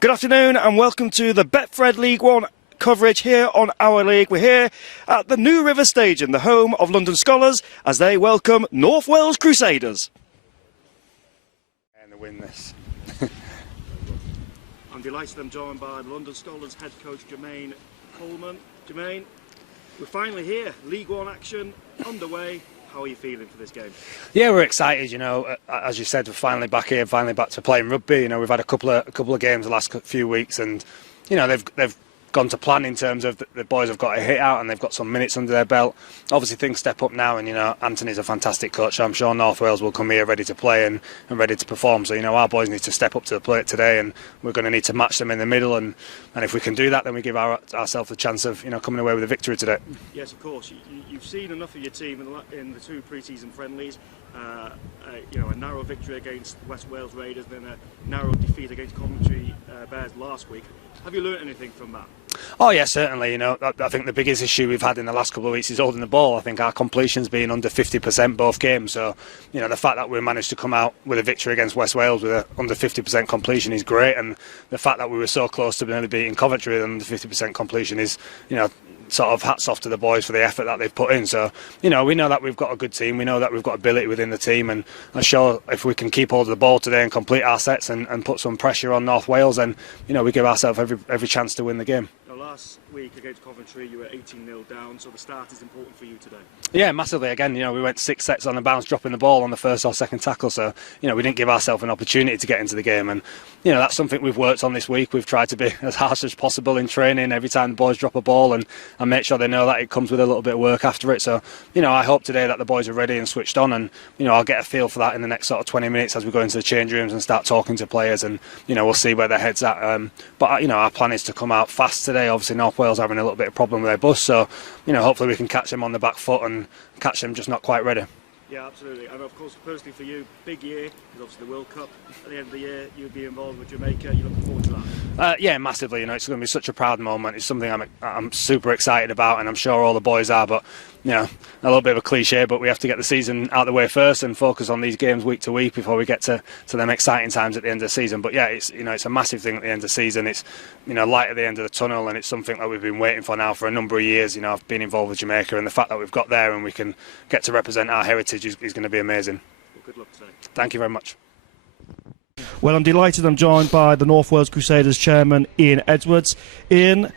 Good afternoon and welcome to the Betfred League One coverage here on Our League. We're here at the New River Stadium, the home of London Skolars, as they welcome North Wales Crusaders. And they win this. I'm delighted I'm joined by the London Skolars head coach Jermaine Coleman. Jermaine, we're finally here, League One action underway. How are you feeling for this game? Yeah, we're excited. You know, as you said, we're finally back here, finally back to playing rugby. You know, we've had a couple of games the last few weeks, and you know they've gone to plan in terms of the boys have got a hit out and they've got some minutes under their belt. Obviously, things step up now, and you know Anthony's a fantastic coach. So I'm sure North Wales will come here ready to play and ready to perform. So you know our boys need to step up to the plate today, and we're going to need to match them in the middle. And if we can do that, then we give ourselves the chance of coming away with a victory today. Yes, of course. You've seen enough of your team in the two pre-season friendlies. A narrow victory against West Wales Raiders, then a narrow defeat against Coventry Bears last week. Have you learnt anything from that? Oh yeah, certainly. You know, I think the biggest issue we've had in the last couple of weeks is holding the ball. I think our completion's been under 50% both games. So, you know, the fact that we managed to come out with a victory against West Wales with under 50% completion is great, and the fact that we were so close to nearly beating Coventry with under 50% completion is, you know, sort of hats off to the boys for the effort that they've put in. So, you know, we know that we've got a good team. We know that we've got ability within the team, and I'm sure if we can keep hold of the ball today and complete our sets and put some pressure on North Wales, then, you know, we give ourselves every chance to win the game. Last week against Coventry you were 18-0 down, so the start is important for you today. Yeah, massively. Again, you know, we went 6 sets on the bounce, dropping the ball on the first or second tackle, so you know we didn't give ourselves an opportunity to get into the game, and you know that's something we've worked on this week. We've tried to be as harsh as possible in training every time the boys drop a ball, and make sure they know that it comes with a little bit of work after it. So you know I hope today that the boys are ready and switched on, and you know I'll get a feel for that in the next sort of 20 minutes as we go into the change rooms and start talking to players, and you know we'll see where their heads at. But you know our plan is to come out fast today. Obviously North Wales having a little bit of problem with their bus, so you know hopefully we can catch them on the back foot and catch them just not quite ready. Yeah, absolutely. And of course, personally for you, big year, because obviously the World Cup at the end of the year, you'll be involved with Jamaica. You're looking forward to that? Yeah, massively. You know, it's going to be such a proud moment. It's something I'm super excited about, and I'm sure all the boys are. But you know, a little bit of a cliche, but we have to get the season out of the way first and focus on these games week to week before we get to them exciting times at the end of the season. But yeah, it's a massive thing at the end of the season. It's light at the end of the tunnel, and it's something that we've been waiting for now for a number of years. You know, I've been involved with Jamaica, and the fact that we've got there and we can get to represent our heritage is going to be amazing. Well, good luck today. Thank you very much. Well, I'm delighted I'm joined by the North Wales Crusaders chairman, Ian Edwards. Ian,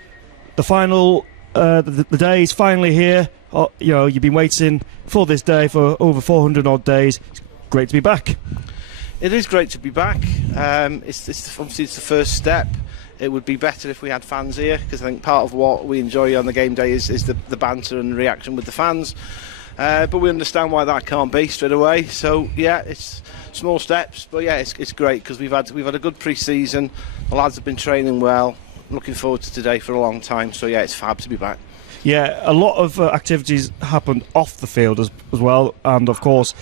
the final, the day is finally here. You know, you've been waiting for this day for over 400 odd days. It's great to be back. It is great to be back. Obviously it's the first step. It would be better if we had fans here, because I think part of what we enjoy on the game day is the banter and reaction with the fans. But we understand why that can't be straight away. So yeah, it's small steps, but yeah, it's great because we've had a good pre-season. The lads have been training well. Looking forward to today for a long time. So yeah, it's fab to be back. Yeah, a lot of activities happened off the field as well, and of course,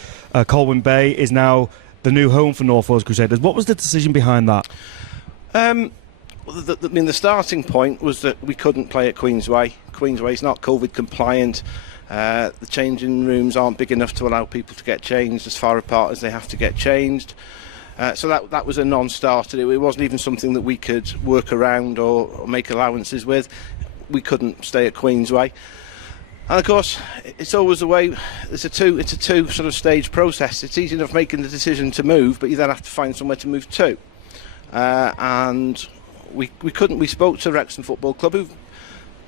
Colwyn Bay is now the new home for North Wales Crusaders. What was the decision behind that? The starting point was that we couldn't play at Queensway. Queensway is not COVID compliant. The changing rooms aren't big enough to allow people to get changed as far apart as they have to get changed. So that was a non-starter. It wasn't even something that we could work around or make allowances with. We couldn't stay at Queensway. And of course, it's always the way. It's a two sort of stage process. It's easy enough making the decision to move, but you then have to find somewhere to move to. And we couldn't. We spoke to Wrexham Football Club, who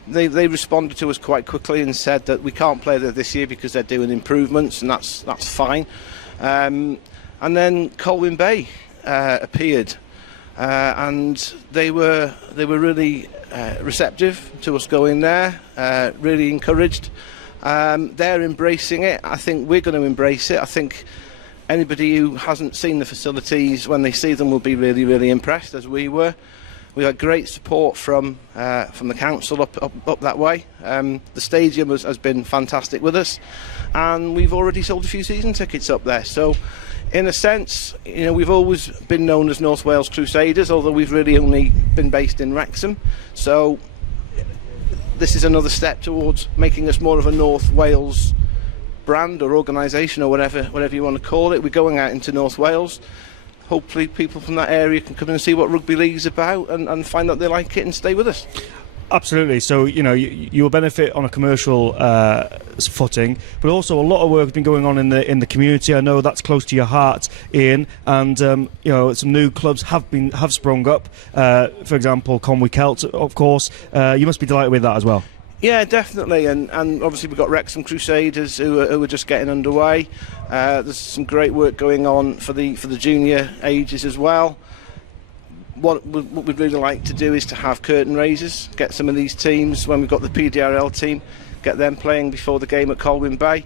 they responded to us quite quickly and said that we can't play there this year because they're doing improvements, and that's fine. And then Colwyn Bay appeared, and they were really receptive to us going there, really encouraged. They're embracing it. I think we're going to embrace it. I think anybody who hasn't seen the facilities, when they see them, will be really, really impressed, as we were. We had great support from the council up that way. The stadium has been fantastic with us, and we've already sold a few season tickets up there. So, in a sense, you know, we've always been known as North Wales Crusaders, although we've really only been based in Wrexham. So, this is another step towards making us more of a North Wales brand or organisation or whatever you want to call it. We're going out into North Wales. hopefully people from that area can come and see what rugby league's about and find out they like it and stay with us. Absolutely. So, you will benefit on a commercial footing, but also a lot of work has been going on in the community. I know that's close to your heart, Ian, and some new clubs have sprung up. For example, Conwy Celt, of course. You must be delighted with that as well. Yeah, definitely, and obviously we've got Wrexham Crusaders who are just getting underway. There's some great work going on for the junior ages as well. What we'd really like to do is to have curtain raisers, get some of these teams, when we've got the PDRL team, get them playing before the game at Colwyn Bay.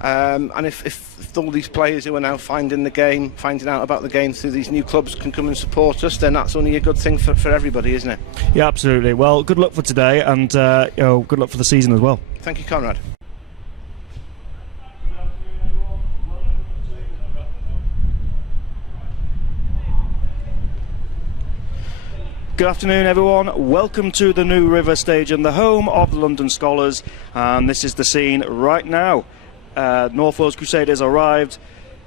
And if all these players who are now finding out about the game through these new clubs can come and support us, then that's only a good thing for everybody, isn't it? Yeah, absolutely. Well, good luck for today, and good luck for the season as well. Thank you, Conrad. Good afternoon, everyone. Welcome to the New River Stadium, the home of the London Skolars, and this is the scene right now. North Wales Crusaders arrived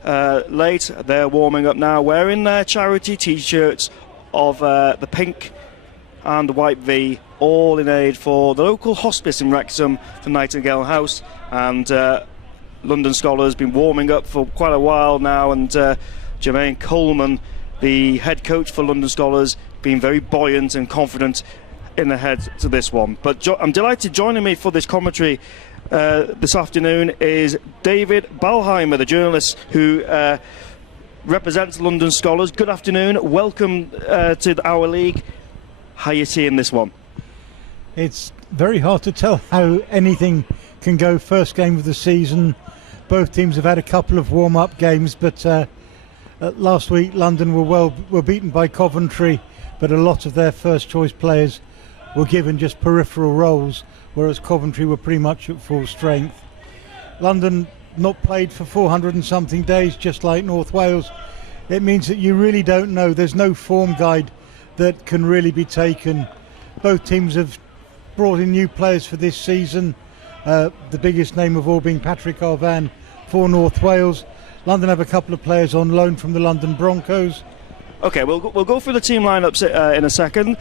late. They're warming up now, wearing their charity T-shirts of the pink and the white V, all in aid for the local hospice in Wrexham for Nightingale House. And London Skolars been warming up for quite a while now, and Jermaine Coleman, the head coach for London Skolars, being very buoyant and confident in the head to this one. But I'm delighted. Joining me for this commentary this afternoon is David Balheimer, the journalist who represents London Skolars. Good afternoon. Welcome to our league. How are you seeing this one? It's very hard to tell how anything can go. First game of the season. Both teams have had a couple of warm-up games, but last week London were beaten by Coventry, but a lot of their first choice players were given just peripheral roles, whereas Coventry were pretty much at full strength. London not played for 400 and something days, just like North Wales. It means that you really don't know. There's no form guide that can really be taken. Both teams have brought in new players for this season, the biggest name of all being Patrick Arvan for North Wales. London have a couple of players on loan from the London Broncos. Okay, we'll go through the team lineups in a second.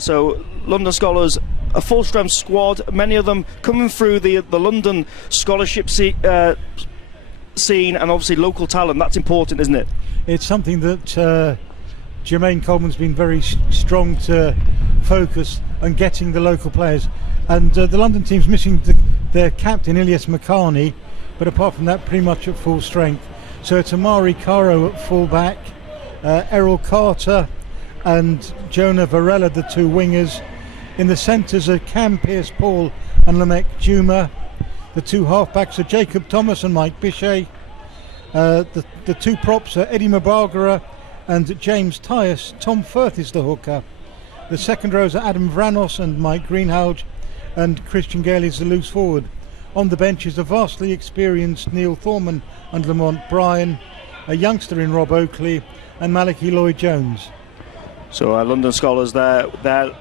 So London Skolars, a full strength squad, many of them coming through the London scholarship scene, and obviously local talent. That's important, isn't it? It's something that Jermaine Coleman's been very strong to focus on getting the local players. And the London team's missing their captain, Ilias Makani, but apart from that, pretty much at full strength. So it's Amari Caro at full-back, Errol Carter and Jonah Varela, the two wingers. In the centres are Cam Pearce-Paul and Lamek Juma. The two half-backs are Jacob Thomas and Mike Bichet. The two props are Eddie Mabagara and James Tyus. Tom Firth is the hooker. The second rows are Adam Vranos and Mike Greenhalgh, and Christian Gale is the loose forward. On the bench is a vastly experienced Neil Thorman and Lamont Bryan, a youngster in Rob Oakley, and Malachi Lloyd-Jones. So London Skolars, their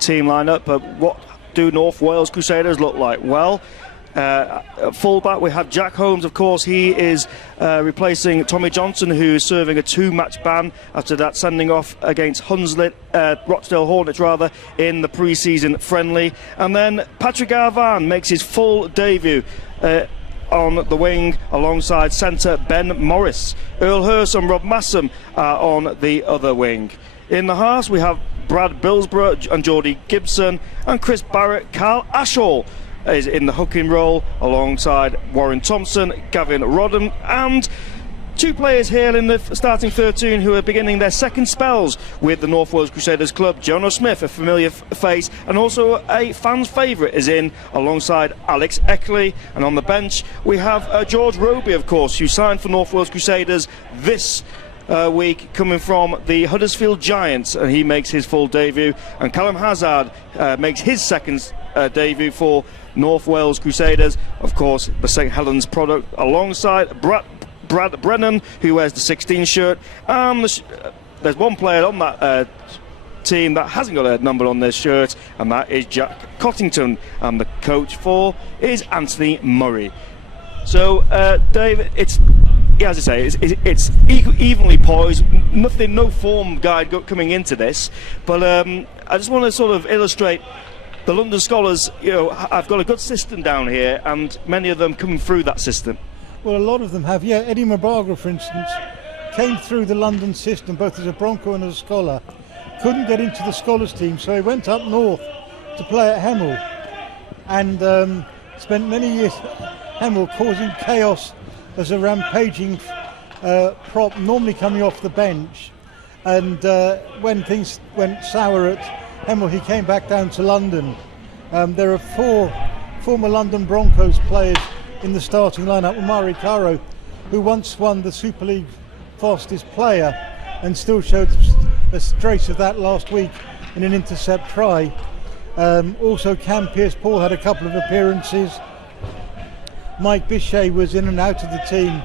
team lineup. But what do North Wales Crusaders look like? Well, at fullback we have Jack Holmes, of course. He is replacing Tommy Johnson, who is serving a 2-match ban after that sending off against Rochdale Hornets in the pre-season friendly. And then Patrick Arvan makes his full debut on the wing alongside centre Ben Morris. Earl Hurst and Rob Massam are on the other wing. In the halves we have Brad Billsborough and Geordie Gibson, and Chris Barrett. Carl Ashall is in the hooking role alongside Warren Thompson, Gavin Rodham, and two players here in the starting 13 who are beginning their second spells with the North Wales Crusaders club. Jono Smith, a familiar face and also a fan's favourite, is in alongside Alex Eckley. And on the bench we have George Roby, of course, who signed for North Wales Crusaders this week, coming from the Huddersfield Giants, and he makes his full debut. And Callum Hazard makes his second debut for North Wales Crusaders, of course the St Helens product, alongside Brad Brennan, who wears the 16 shirt. There's one player on that team that hasn't got a number on their shirt, and that is Jack Cottington, and the coach for is Anthony Murray. So David, it's yeah, as I say, it's evenly poised. Nothing, no form guide coming into this. But I just want to sort of illustrate the London Scholars. You know, I've got a good system down here, and many of them coming through that system. Well, a lot of them have. Yeah, Eddie Mabagra, for instance, came through the London system both as a Bronco and as a Scholar. Couldn't get into the Scholars team, so he went up north to play at Hemel, and spent many years at Hemel causing chaos as a rampaging prop, normally coming off the bench. And when things went sour at Hemel, he came back down to London. There are 4 former London Broncos players in the starting lineup. Omari Caro, who once won the Super League fastest player and still showed a trace of that last week in an intercept try. Also Cam Pierce-Paul had a couple of appearances. Mike Bichet was in and out of the team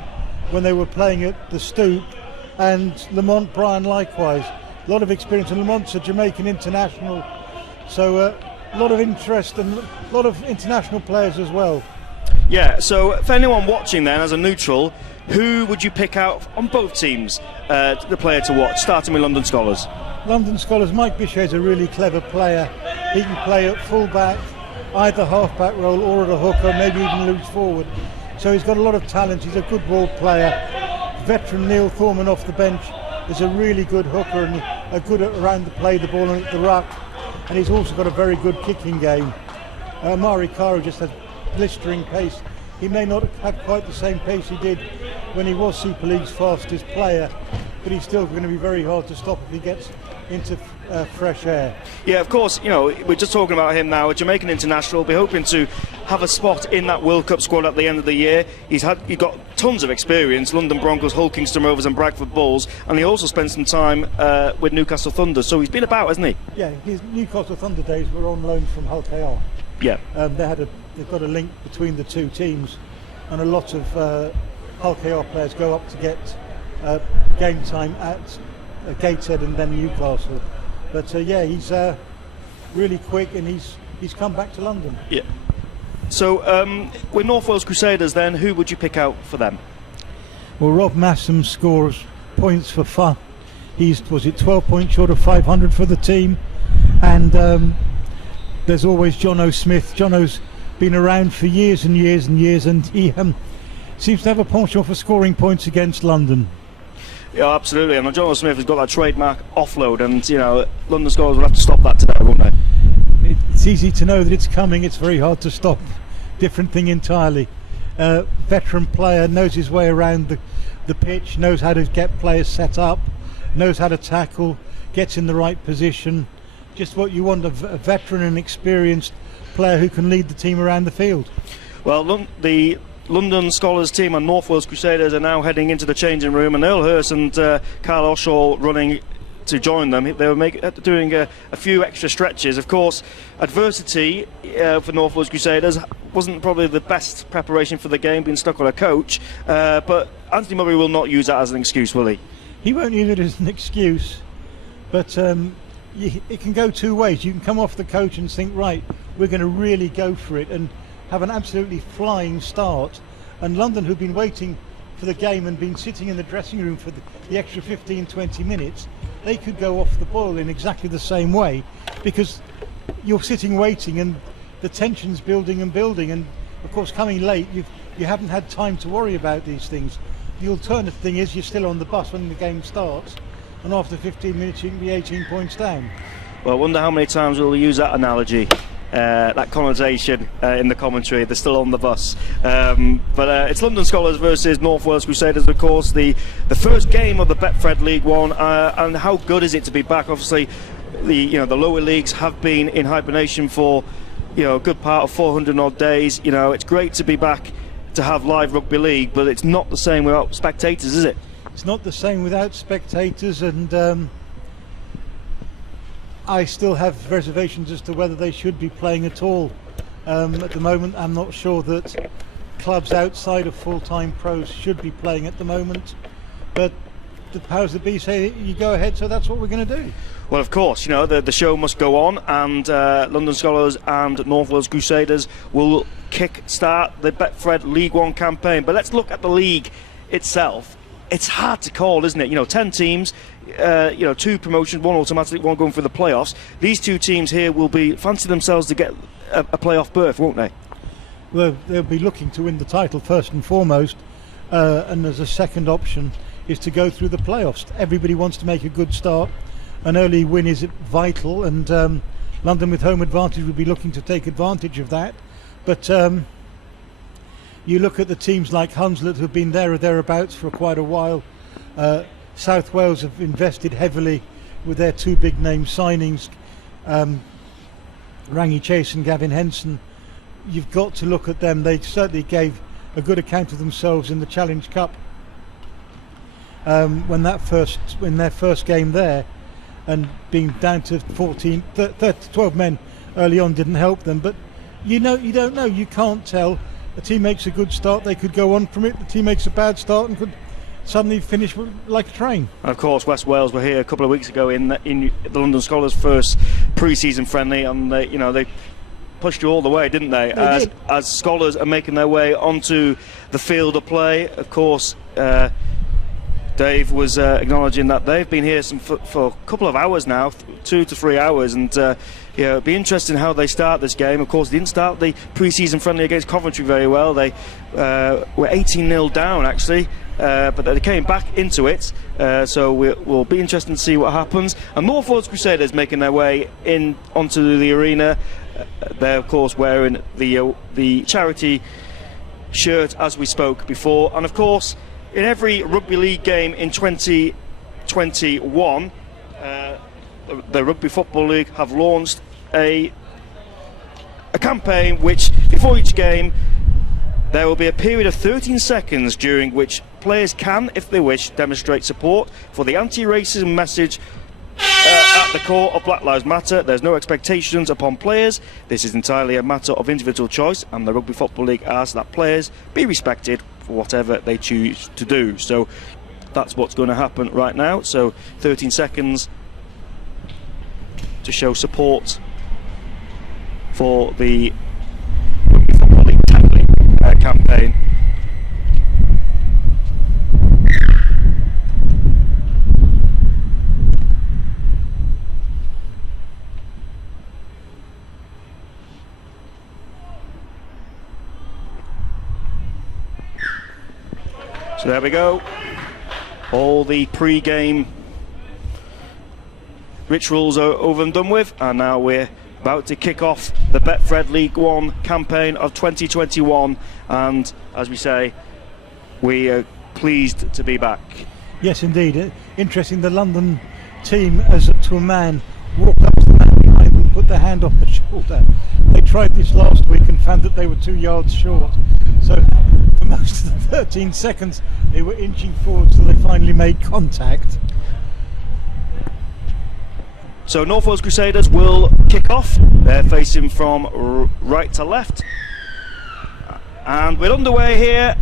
when they were playing at the Stoop, and Lamont Bryan likewise. A lot of experience, and Lamont's a Jamaican international, so a lot of interest and a lot of international players as well. Yeah, so for anyone watching then as a neutral, who would you pick out on both teams, the player to watch, starting with London Scholars? London Scholars, Mike Bichet is a really clever player. He can play at full-back, either half-back role or at a hooker, maybe even loose forward. So he's got a lot of talent. He's a good ball player. Veteran Neil Thorman off the bench is a really good hooker and a good around the play, the ball and at the ruck. And he's also got a very good kicking game. Mari Caro just has blistering pace. He may not have quite the same pace he did when he was Super League's fastest player, but he's still going to be very hard to stop if he gets into fresh air. Yeah, of course, you know, we're just talking about him now, a Jamaican international, be hoping to have a spot in that World Cup squad at the end of the year. He's got tons of experience, London Broncos, Hull Kingston Rovers and Bradford Bulls, and he also spent some time with Newcastle Thunder, so he's been about, hasn't he? Yeah, his Newcastle Thunder days were on loan from Hull KR. Yeah. They've got a link between the two teams, and a lot of Hull KR players go up to get game time at Gateshead and then Newcastle. But yeah, he's really quick, and he's come back to London. Yeah. So with North Wales Crusaders then, who would you pick out for them? Well, Rob Massam scores points for fun. He's, was it 12 points short of 500 for the team, and there's always Jono Smith. Jono's been around for years and years and years, and he seems to have a penchant for scoring points against London. Yeah, absolutely. And Jono Smith has got that trademark offload, and you know, London Scholars will have to stop that today, won't they? It's easy to know that it's coming. It's very hard to stop. Different thing entirely. Veteran player, knows his way around the pitch, knows how to get players set up, knows how to tackle, gets in the right position. Just what you want, a veteran and experienced player who can lead the team around the field. Well, the London Scholars team and North Wales Crusaders are now heading into the changing room, and Earl Hurst and Carl Oshaw running to join them. They were doing a few extra stretches. Of course, adversity for North Wales Crusaders wasn't probably the best preparation for the game, being stuck on a coach, but Anthony Murray will not use that as an excuse, will he? He won't use it as an excuse, but it can go two ways. You can come off the coach and think, right, we're going to really go for it and have an absolutely flying start, and London, who've been waiting for the game and been sitting in the dressing room for the extra 15-20 minutes, they could go off the boil in exactly the same way, because you're sitting waiting and the tension's building and building, and of course coming late you haven't had time to worry about these things. The alternative thing is you're still on the bus when the game starts, and after 15 minutes you can be 18 points down. Well, I wonder how many times we'll use that analogy, that connotation in the commentary. They're still on the bus, but it's London Scholars versus North Wales Crusaders, of course, the first game of the Betfred League One, and how good is it to be back? Obviously, the lower leagues have been in hibernation for a good part of 400 odd days. It's great to be back to have live rugby league, but it's not the same without spectators, is it? It's not the same without spectators, and I still have reservations as to whether they should be playing at all. At the moment, I'm not sure that clubs outside of full-time pros should be playing at the moment, but the powers that be say you go ahead, so that's what we're going to do. Well, of course, the show must go on, and London Scholars and North Wales Crusaders will kick-start the Betfred League One campaign. But let's look at the league itself, it's hard to call, isn't it? 10 teams, 2 promotions, 1 automatic, 1 going for the playoffs. These 2 teams here will be fancy themselves to get a playoff berth, won't they? Well, they'll be looking to win the title first and foremost, and as a second option is to go through the playoffs. Everybody wants to make a good start. An early win is vital, and London with home advantage will be looking to take advantage of that. But you look at the teams like Hunslet, who've been there or thereabouts for quite a while. South Wales have invested heavily with their 2 big name signings, Rangi Chase and Gavin Henson. You've got to look at them. They certainly gave a good account of themselves in the Challenge Cup when their first game there, and being down to 12 men early on didn't help them. But you don't know. You can't tell. A team makes a good start, they could go on from it. The team makes a bad start and could suddenly finish like a train. And of course, West Wales were here a couple of weeks ago in the London Skolars' first pre-season friendly, and they pushed you all the way, didn't they? As Skolars are making their way onto the field of play. Of course, Dave was acknowledging that they've been here for a couple of hours now, 2 to 3 hours, and it'll be interesting how they start this game. Of course, they didn't start the pre-season friendly against Coventry very well. They were 18-0 down, actually, but they came back into it, so we'll be interested to see what happens. And North Wales Crusaders making their way in onto the arena. They're, of course, wearing the charity shirt, as we spoke before. And, of course, in every rugby league game in 2021, the Rugby Football League have launched a campaign which, before each game, there will be a period of 13 seconds during which players can, if they wish, demonstrate support for the anti-racism message at the core of Black Lives Matter. There's no expectations upon players. This is entirely a matter of individual choice, and the Rugby Football League asks that players be respected for whatever they choose to do. So that's what's going to happen right now. So 13 seconds to show support for the Rugby Football League tackling campaign. So there we go. All the pre-game rituals are over and done with, and now we're about to kick off the Betfred League One campaign of 2021, and as we say, we are pleased to be back. Yes, indeed. Interesting, the London team, as to a man, walked up to the man behind them, put their hand on the shoulder. They tried this last week and found that they were 2 yards short. So for most of the 13 seconds, they were inching forward till they finally made contact. So North Wales Crusaders will kick off. They're facing from right to left, and we're underway here.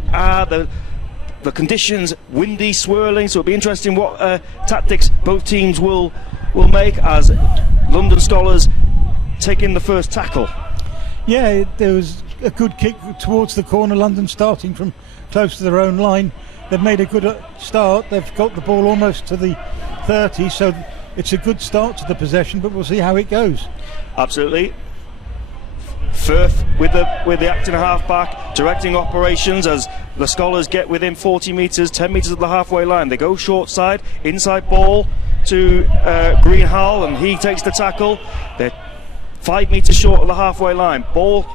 The conditions windy, swirling, so it'll be interesting what tactics both teams will make as London Skolars take in the first tackle. Yeah, there was a good kick towards the corner. London starting from close to their own line. They've made a good start. They've got the ball almost to the 30, so it's a good start to the possession, but we'll see how it goes. Absolutely. Firth with the acting half-back, directing operations as the Skolars get within 40 metres, 10 metres of the halfway line. They go short side, inside ball to Greenhall, and he takes the tackle. They're 5 metres short of the halfway line. Ball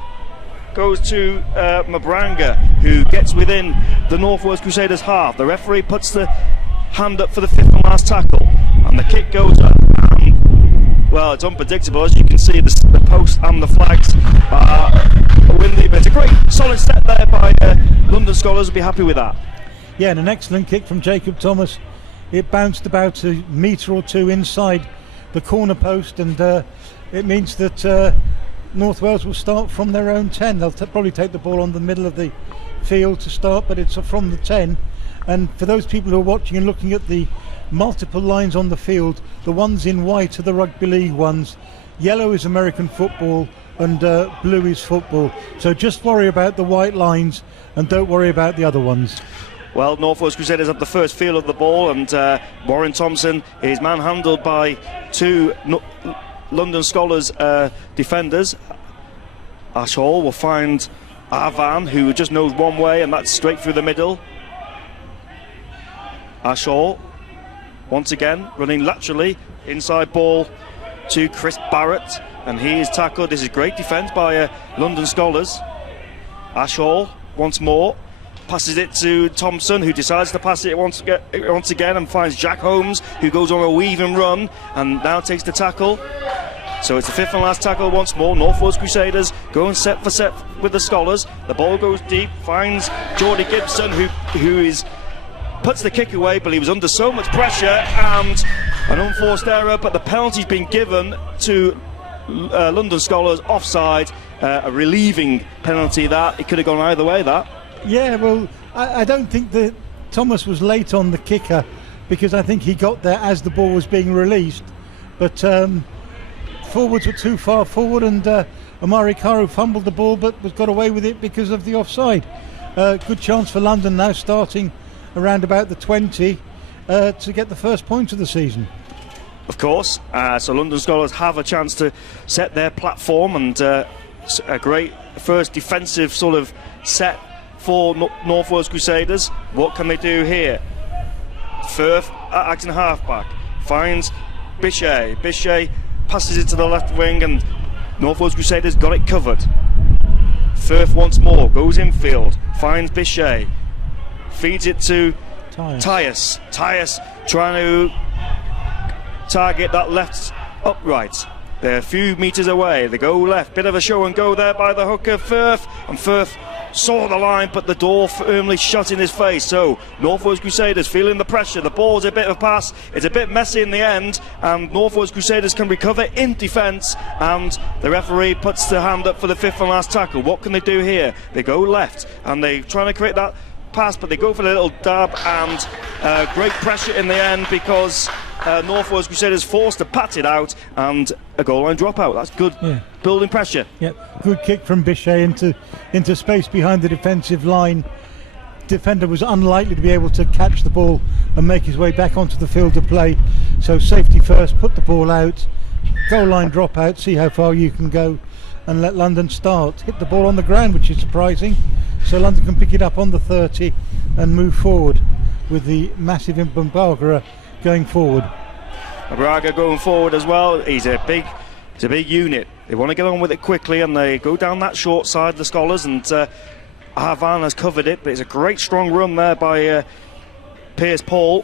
goes to Mabranga, who gets within the North Wales Crusaders half. The referee puts the hand up for the 5th and last tackle, and the kick goes up. Well, it's unpredictable, as you can see. The post and the flags are windy, but it's a great solid step there by London Skolars. Will be happy with that. Yeah, and an excellent kick from Jacob Thomas. It bounced about a metre or two inside the corner post, and it means that North Wales will start from their own 10. They'll probably take the ball on the middle of the field to start, but it's from the 10. And for those people who are watching and looking at the multiple lines on the field, the ones in white are the rugby league ones, yellow is American football, and blue is football. So just worry about the white lines and don't worry about the other ones. Well, North Wales Crusaders have the first feel of the ball, and Warren Thompson is manhandled by two London Scholars defenders. Ash Hall will find Arvan, who just knows one way, and that's straight through the middle. Ash Hall, once again, running laterally, inside ball to Chris Barrett, and he is tackled. This is great defence by London Scholars. Ash Hall, once more, passes it to Thompson, who decides to pass it once again and finds Jack Holmes, who goes on a weave and run and now takes the tackle. So it's the fifth and last tackle once more. North Wales Crusaders going set for set with the Scholars. The ball goes deep, finds Geordie Gibson, who puts the kick away, but he was under so much pressure, and an unforced error, but the penalty's been given to London Scholars, offside. A relieving penalty that. It could have gone either way, that. Yeah, well, I don't think that Thomas was late on the kicker, because I think he got there as the ball was being released. But forwards were too far forward, and Amari Karu fumbled the ball but got away with it because of the offside. Good chance for London now, starting around about the 20 to get the first point of the season. Of course, so London Scholars have a chance to set their platform, and a great first defensive sort of set for North Wales Crusaders. What can they do here? Firth, acting halfback, finds Bichet. Bichet passes it to the left wing, and North Wales Crusaders got it covered. Firth once more, goes infield, finds Bichet, feeds it to Tyus. Tyus trying to target that left upright. They're a few metres away. They go left. Bit of a show and go there by the hooker, Firth. And Firth saw the line, but the door firmly shut in his face. So North Wales Crusaders feeling the pressure. The ball's a bit of a pass. It's a bit messy in the end, and North Wales Crusaders can recover in defence. And the referee puts the hand up for the fifth and last tackle. What can they do here? They go left, and they're trying to create that pass, but they go for a little dab, and great pressure in the end, because North Wales Crusaders forced to pat it out, and a goal line dropout. That's good, building pressure. Yep, good kick from Bichet into space behind the defensive line. Defender was unlikely to be able to catch the ball and make his way back onto the field of play. So safety first, put the ball out, goal line dropout, see how far you can go, and let London start. Hit the ball on the ground, which is surprising. So London can pick it up on the 30 and move forward with the massive Mbangara going forward. Braga going forward as well. It's a big unit. They want to get on with it quickly, and they go down that short side, the Scholars, and Arvan has covered it, but it's a great strong run there by Piers Paul.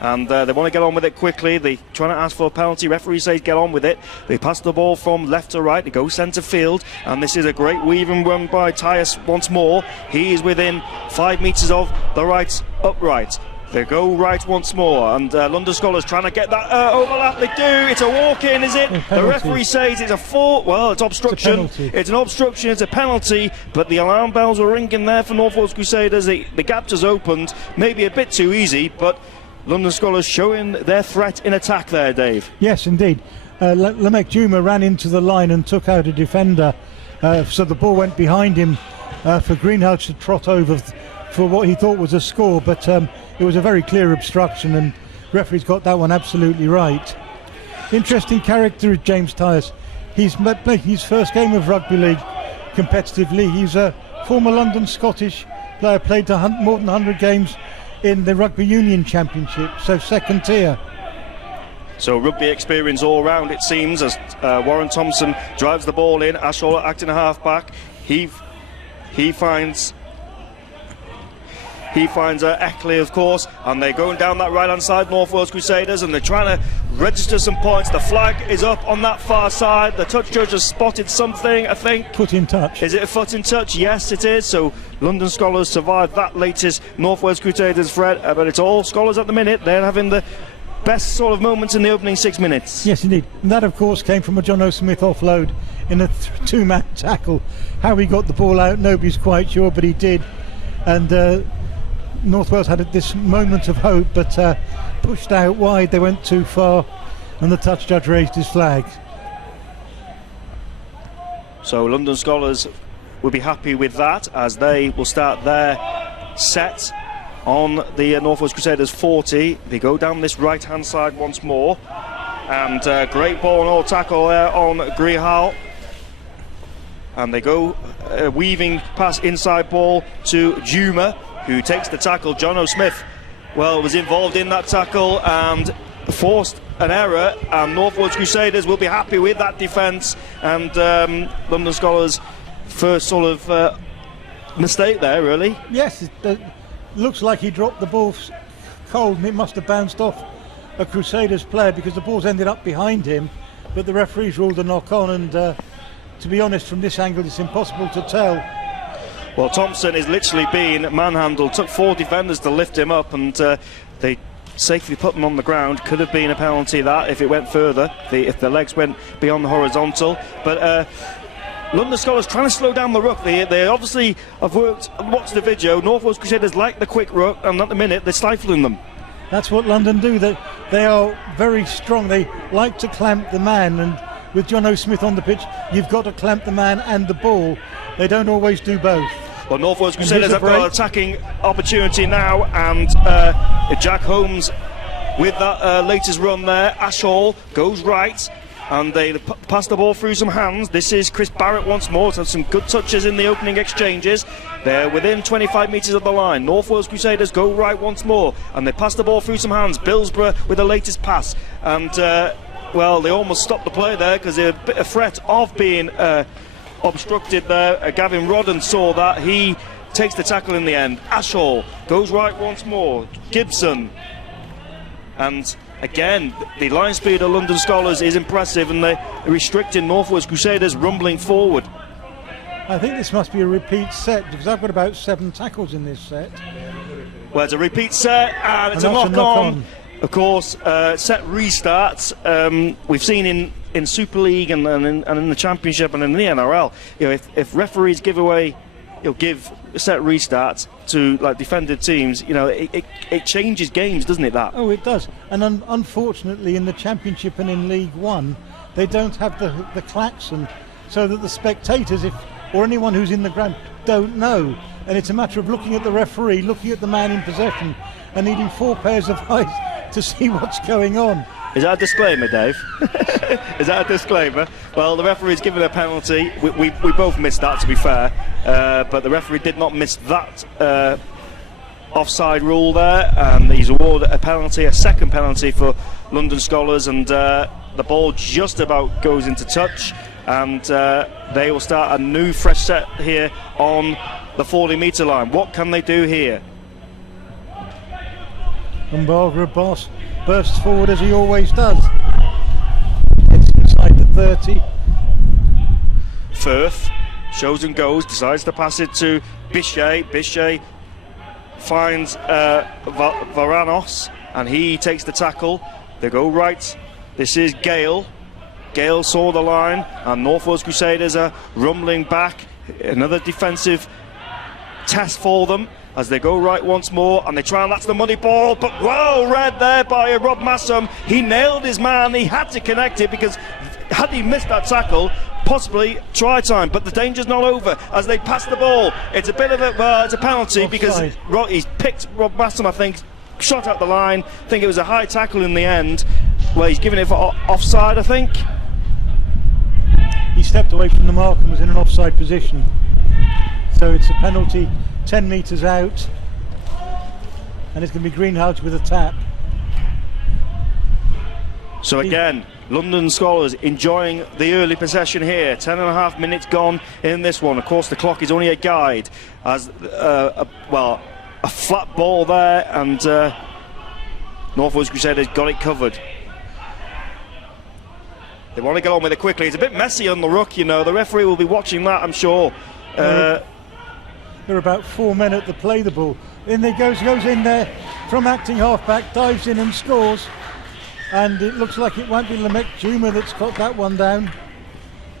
And they want to get on with it quickly. They're trying to ask for a penalty. Referee says get on with it. They pass the ball from left to right. They go centre field, and this is a great weaving run by Tyus once more. He is within 5 metres of the right upright. They go right once more, and London Scholars trying to get that overlap. They do. It's a walk-in, is it? The referee says it's a fault. Well, it's obstruction. It's an obstruction. It's a penalty. But the alarm bells were ringing there for North Wales Crusaders. The gap just opened. Maybe a bit too easy, but London Scholars showing their threat in attack there, Dave. Yes, indeed. Lamek Juma ran into the line and took out a defender, so the ball went behind him for Greenhouse to trot over for what he thought was a score, but it was a very clear obstruction, and referee's got that one absolutely right. Interesting character is James Tyus. He's played his first game of rugby league competitively. He's a former London Scottish player, played more than 100 games in the Rugby Union Championship, so second tier. So rugby experience all round, it seems, as Warren Thompson drives the ball in. Ash Hall acting a half-back. He finds Eckley, of course, and they're going down that right-hand side, North Wales Crusaders, and they're trying to register some points. The flag is up on that far side. The touch judge has spotted something, I think. Foot in touch. Is it a foot in touch? Yes, it is. So London Scholars survived that latest North Wales Crusaders threat, but it's all Scholars at the minute. They're having the best sort of moments in the opening 6 minutes. Yes, indeed. And that, of course, came from a John O'Smith offload in a two-man tackle. How he got the ball out, nobody's quite sure, but he did. And North Wales had this moment of hope, but pushed out wide. They went too far, and the touch judge raised his flag. So London Scholars will be happy with that, as they will start their set on the North Wales Crusaders 40. They go down this right hand side once more, and great ball and all tackle there on Grihal, and they go weaving pass inside ball to Juma, who takes the tackle. John O'Smith, well, was involved in that tackle and forced an error, and North Wales Crusaders will be happy with that defence, and London Skolars' first sort of mistake there, really. Yes, it looks like he dropped the ball cold, and it must have bounced off a Crusaders player, because the ball's ended up behind him, but the referee's ruled a knock on, and to be honest, from this angle it's impossible to tell. Well, Thompson is literally being manhandled. Took 4 defenders to lift him up, and they safely put him on the ground. Could have been a penalty that if it went further, if the legs went beyond the horizontal. But London Skolars trying to slow down the ruck. They obviously have watched the video. North Wales Crusaders like the quick ruck, and at the minute they're stifling them. That's what London do. They are very strong. They like to clamp the man, and with John O'Smith on the pitch, you've got to clamp the man and the ball. They don't always do both. Well, North Wales Crusaders have got an attacking opportunity now, and Jack Holmes with that latest run there. Ashall goes right, and they pass the ball through some hands. This is Chris Barrett once more. It's had some good touches in the opening exchanges. They're within 25 metres of the line. North Wales Crusaders go right once more, and they pass the ball through some hands. Billsborough with the latest pass, and well, they almost stopped the play there because they're a bit of threat of being obstructed there. Gavin Rodden saw that. He takes the tackle in the end. Ashall goes right once more. Gibson, and again the line speed of London Skolars is impressive, and they're restricting North Wales Crusaders rumbling forward. I think this must be a repeat set, because I've got about 7 tackles in this set. Well, it's a repeat set, and it's a knock-on. Of course, set restarts. We've seen in Super League and in the Championship and in the NRL, if referees give set restarts to like defended teams, it changes games, doesn't it? That. Oh, it does. And unfortunately, in the Championship and in League One, they don't have the klaxon, so that the spectators, or anyone who's in the ground, don't know. And it's a matter of looking at the referee, looking at the man in possession, and needing 4 pairs of eyes to see what's going on. Is that a disclaimer, Dave? Is that a disclaimer? Well, the referee's given a penalty. We both missed that, to be fair, but the referee did not miss that offside rule there, and he's awarded a penalty, a second penalty for London Skolars, and the ball just about goes into touch, and they will start a new fresh set here on the 40-metre line. What can they do here? And Barbara Boss bursts forward as he always does. It's inside the 30. Firth shows and goes, decides to pass it to Bichet. Bichet finds Varanos, and he takes the tackle. They go right. This is Gale. Gale saw the line, and North Wales Crusaders are rumbling back. Another defensive test for them as they go right once more, and they try, and that's the money ball, but well read there by Rob Massam. He nailed his man. He had to connect it, because had he missed that tackle, possibly try time, but the danger's not over as they pass the ball. It's a bit of it's a penalty offside, because he's picked Rob Massam, I think, shot out the line. I think it was a high tackle in the end. Well, he's given it for offside, I think. He stepped away from the mark and was in an offside position, so it's a penalty 10 metres out, and it's going to be Greenhouse with a tap. So again, London Skolars enjoying the early possession here. 10.5 minutes gone in this one. Of course, the clock is only a guide, as a flat ball there, and North Wales Crusaders got it covered. They want to get on with it quickly. It's a bit messy on the ruck, the referee will be watching that, I'm sure. There are about 4 men at the play the ball. In there goes in there from acting halfback, dives in and scores. And it looks like it won't be Lamek Juma that's got that one down.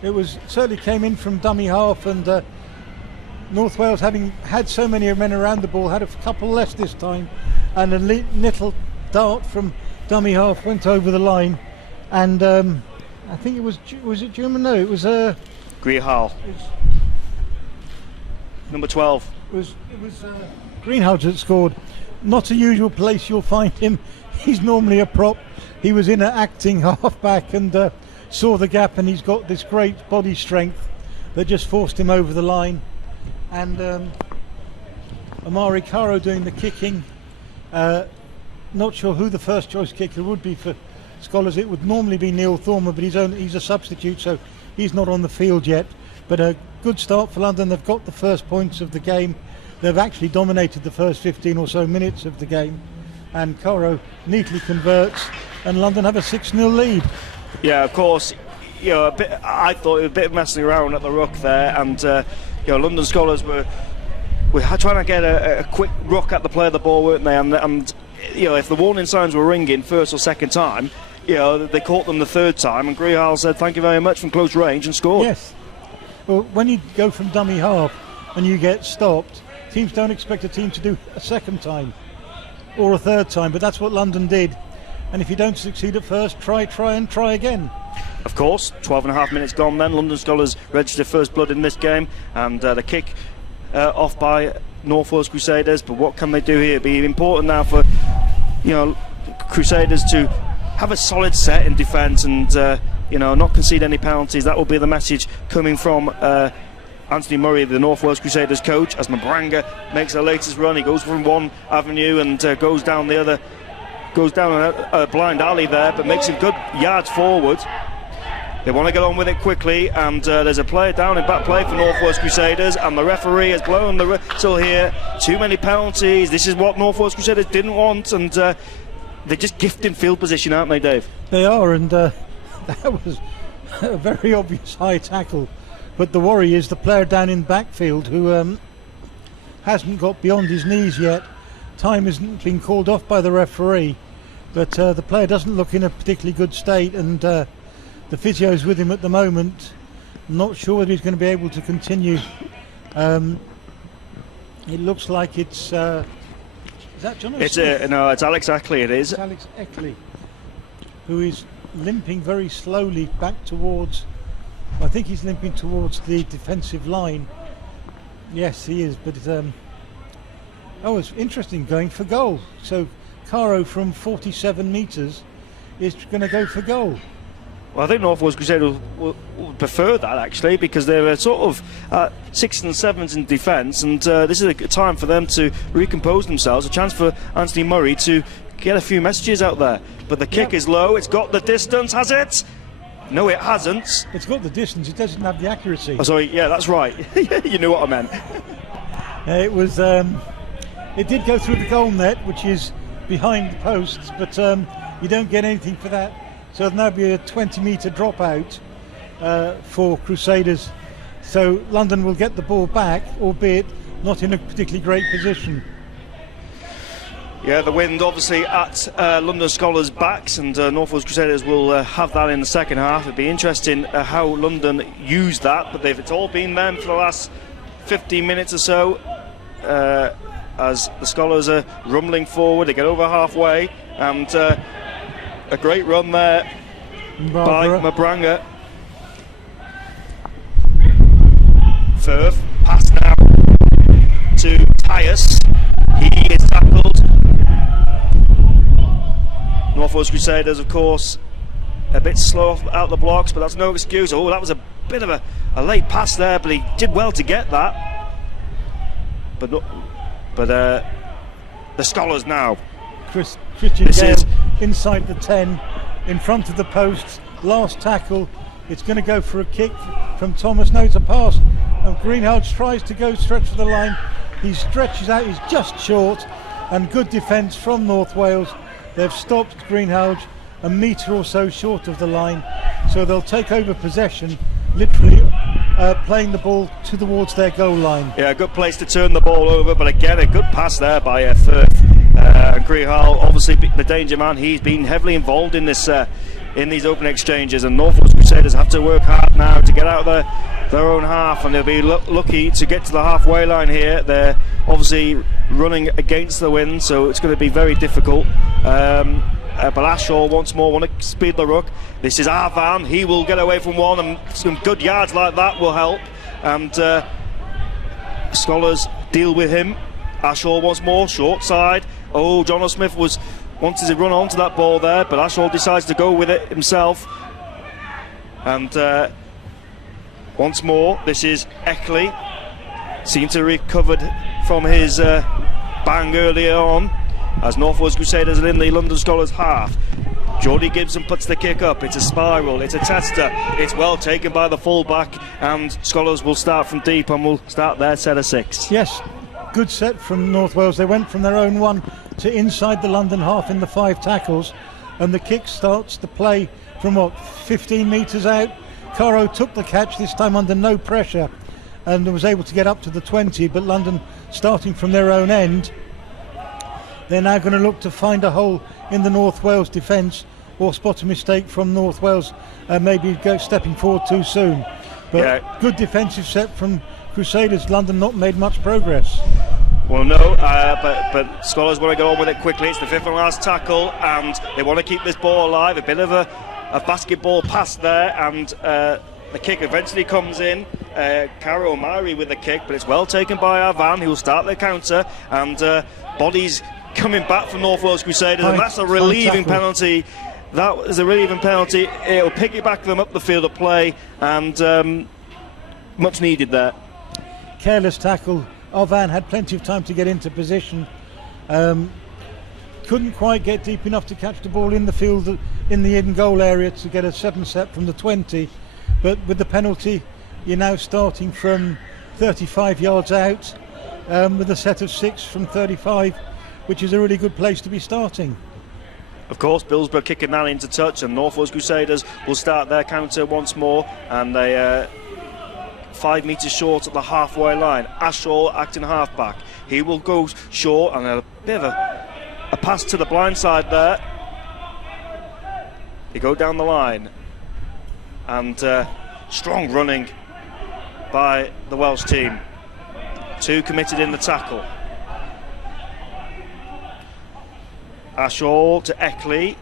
It certainly came in from dummy half, and North Wales, having had so many men around the ball, had a couple less this time. And a little dart from dummy half went over the line, and I think it was it Juma? No, it was Grihal. number 12. It was Greenhalgh that scored. Not a usual place you'll find him. He's normally a prop. He was in an acting half-back and saw the gap, and he's got this great body strength that just forced him over the line. And Amari Caro doing the kicking. Not sure who the first choice kicker would be for Skolars. It would normally be Neil Thormer, but he's a substitute, so he's not on the field yet. But a good start for London. They've got the first points of the game. They've actually dominated the first 15 or so minutes of the game. And Caro neatly converts, and London have a 6-0 lead. Yeah, of course. I thought it was a bit of messing around at the ruck there, and London Skolars were trying to get a quick ruck at the play of the ball, weren't they? And if the warning signs were ringing first or second time, they caught them the third time, and Greenhalgh said thank you very much from close range and scored. Yes. Well, when you go from dummy half and you get stopped, teams don't expect a team to do a second time or a third time, but that's what London did. And if you don't succeed at first, try again. Of course, 12.5 minutes gone then. London Skolars registered first blood in this game, and the kick off by North Wales Crusaders. But what can they do here? It'll be important now for Crusaders to have a solid set in defence and not concede any penalties. That will be the message coming from Anthony Murray, the North Wales Crusaders coach, as Mabranga makes the latest run. He goes from one avenue and goes down the other. Goes down a blind alley there, but makes some good yards forward. They want to get on with it quickly, and there's a player down in back play for North Wales Crusaders, and the referee has blown the whistle here. Too many penalties. This is what North Wales Crusaders didn't want, and they're just gifting field position, aren't they, Dave? They are, and that was a very obvious high tackle. But the worry is the player down in backfield who hasn't got beyond his knees yet. Time hasn't been called off by the referee, but the player doesn't look in a particularly good state, and the physio's with him at the moment. Not sure whether he's going to be able to continue. It looks like it's is that Jonathan? No, it's Alex Ackley. It is. It's Alex Ackley, who is limping very slowly back towards. I think he's limping towards the defensive line. Yes, he is, but it's interesting, going for goal. So Caro from 47 metres is going to go for goal. Well, I think North Wales Crusaders will prefer that, actually, because they're sort of 6s and 7s in defence, and this is a good time for them to recompose themselves, a chance for Anthony Murray to get a few messages out there. But the kick is low, it's got the distance, has it? No, it hasn't. It's got the distance, it doesn't have the accuracy. Oh, sorry, yeah, that's right. You knew what I meant. It was... It did go through the goal net, which is behind the posts, but you don't get anything for that. So there'll now be a 20-metre dropout for Crusaders. So London will get the ball back, albeit not in a particularly great position. Yeah, the wind obviously at London Skolars' backs, and North Wales Crusaders will have that in the second half. It'd be interesting how London use that, but it's all been them for the last 15 minutes or so. As the Skolars are rumbling forward, they get over halfway, and a great run there by Mabranga. Firth, pass now to Tyus. He is tackled. North Wales Crusaders, of course, a bit slow out the blocks, but that's no excuse. Oh, that was a bit of a late pass there, but he did well to get that. But the Skolars now. Christian Gale inside the 10, in front of the posts. Last tackle. It's going to go for a kick from Thomas. No, it's a pass. And Greenhalgh tries to go stretch for the line. He stretches out. He's just short. And good defence from North Wales. They've stopped Greenhalgh a metre or so short of the line. So they'll take over possession, literally playing the ball towards their goal line. Yeah, a good place to turn the ball over, but again, a good pass there by Firth. Greenhalgh, obviously the danger man. He's been heavily involved in this in these open exchanges, and North Wales Crusaders have to work hard now to get out of their own half, and they'll be lucky to get to the halfway line here. They're obviously running against the wind, so it's going to be very difficult. But Ashaw once more want to speed the ruck. This is Arvan. He will get away from one, and some good yards like that will help. And Skolars deal with him. Ashall once more, short side. Oh, John Smith wanted to run onto that ball there, but Ashall decides to go with it himself. And once more, this is Eckley. Seemed to have recovered from his bang earlier on, as North Wales Crusaders are in the London Skolars half. Jordy Gibson puts the kick up. It's a spiral, it's a tester, it's well taken by the fullback, and Skolars will start from deep and will start their set of 6. Yes, good set from North Wales. They went from their own 1 to inside the London half in the 5 tackles, and the kick starts to play from 15 metres out. Caro took the catch, this time under no pressure, and was able to get up to the 20, but London starting from their own end. They're now going to look to find a hole in the North Wales defence or spot a mistake from North Wales, maybe stepping forward too soon. But good defensive set from Crusaders. London not made much progress. Well, no, but Skolars want to go on with it quickly. It's the 5th and last tackle, and they want to keep this ball alive. A bit of a basketball pass there, and the kick eventually comes in. Caro O'Mari with the kick, but it's well taken by Arvan, who will start the counter, and bodies coming back from North Wales Crusaders, and that's a relieving penalty. That is a relieving penalty. It'll piggyback them up the field of play, and much needed there. Careless tackle. Arvan had plenty of time to get into position. Couldn't quite get deep enough to catch the ball in the field, in the in goal area, to get a 7 set from the 20. But with the penalty, you're now starting from 35 yards out, with a set of 6 from 35, which is a really good place to be starting. Of course, Billsborough kicking that into touch, and North Wales Crusaders will start their counter once more, and they 5 metres short at the halfway line. Ashall acting halfback. He will go short, and a bit of a pass to the blind side there. They go down the line, and strong running by the Welsh team. 2 committed in the tackle. Ashall to Eckley,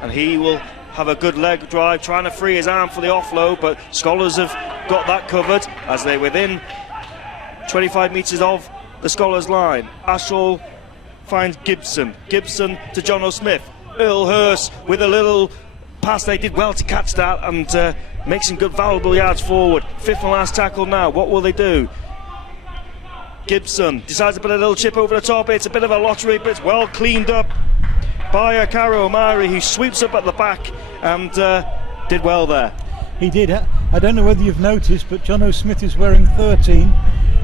and he will have a good leg drive, trying to free his arm for the offload, but Skolars have got that covered as they're within 25 metres of the Skolars line. Ashall finds Gibson to John O'Smith. Earl Hurst with a little pass. They did well to catch that and make some good valuable yards forward. 5th and last tackle now. What will they do? Gibson decides to put a little chip over the top. It's a bit of a lottery, but it's well cleaned up by Caro O'Mari, who sweeps up at the back and did well there. He did. I don't know whether you've noticed, but John O'Smith is wearing 13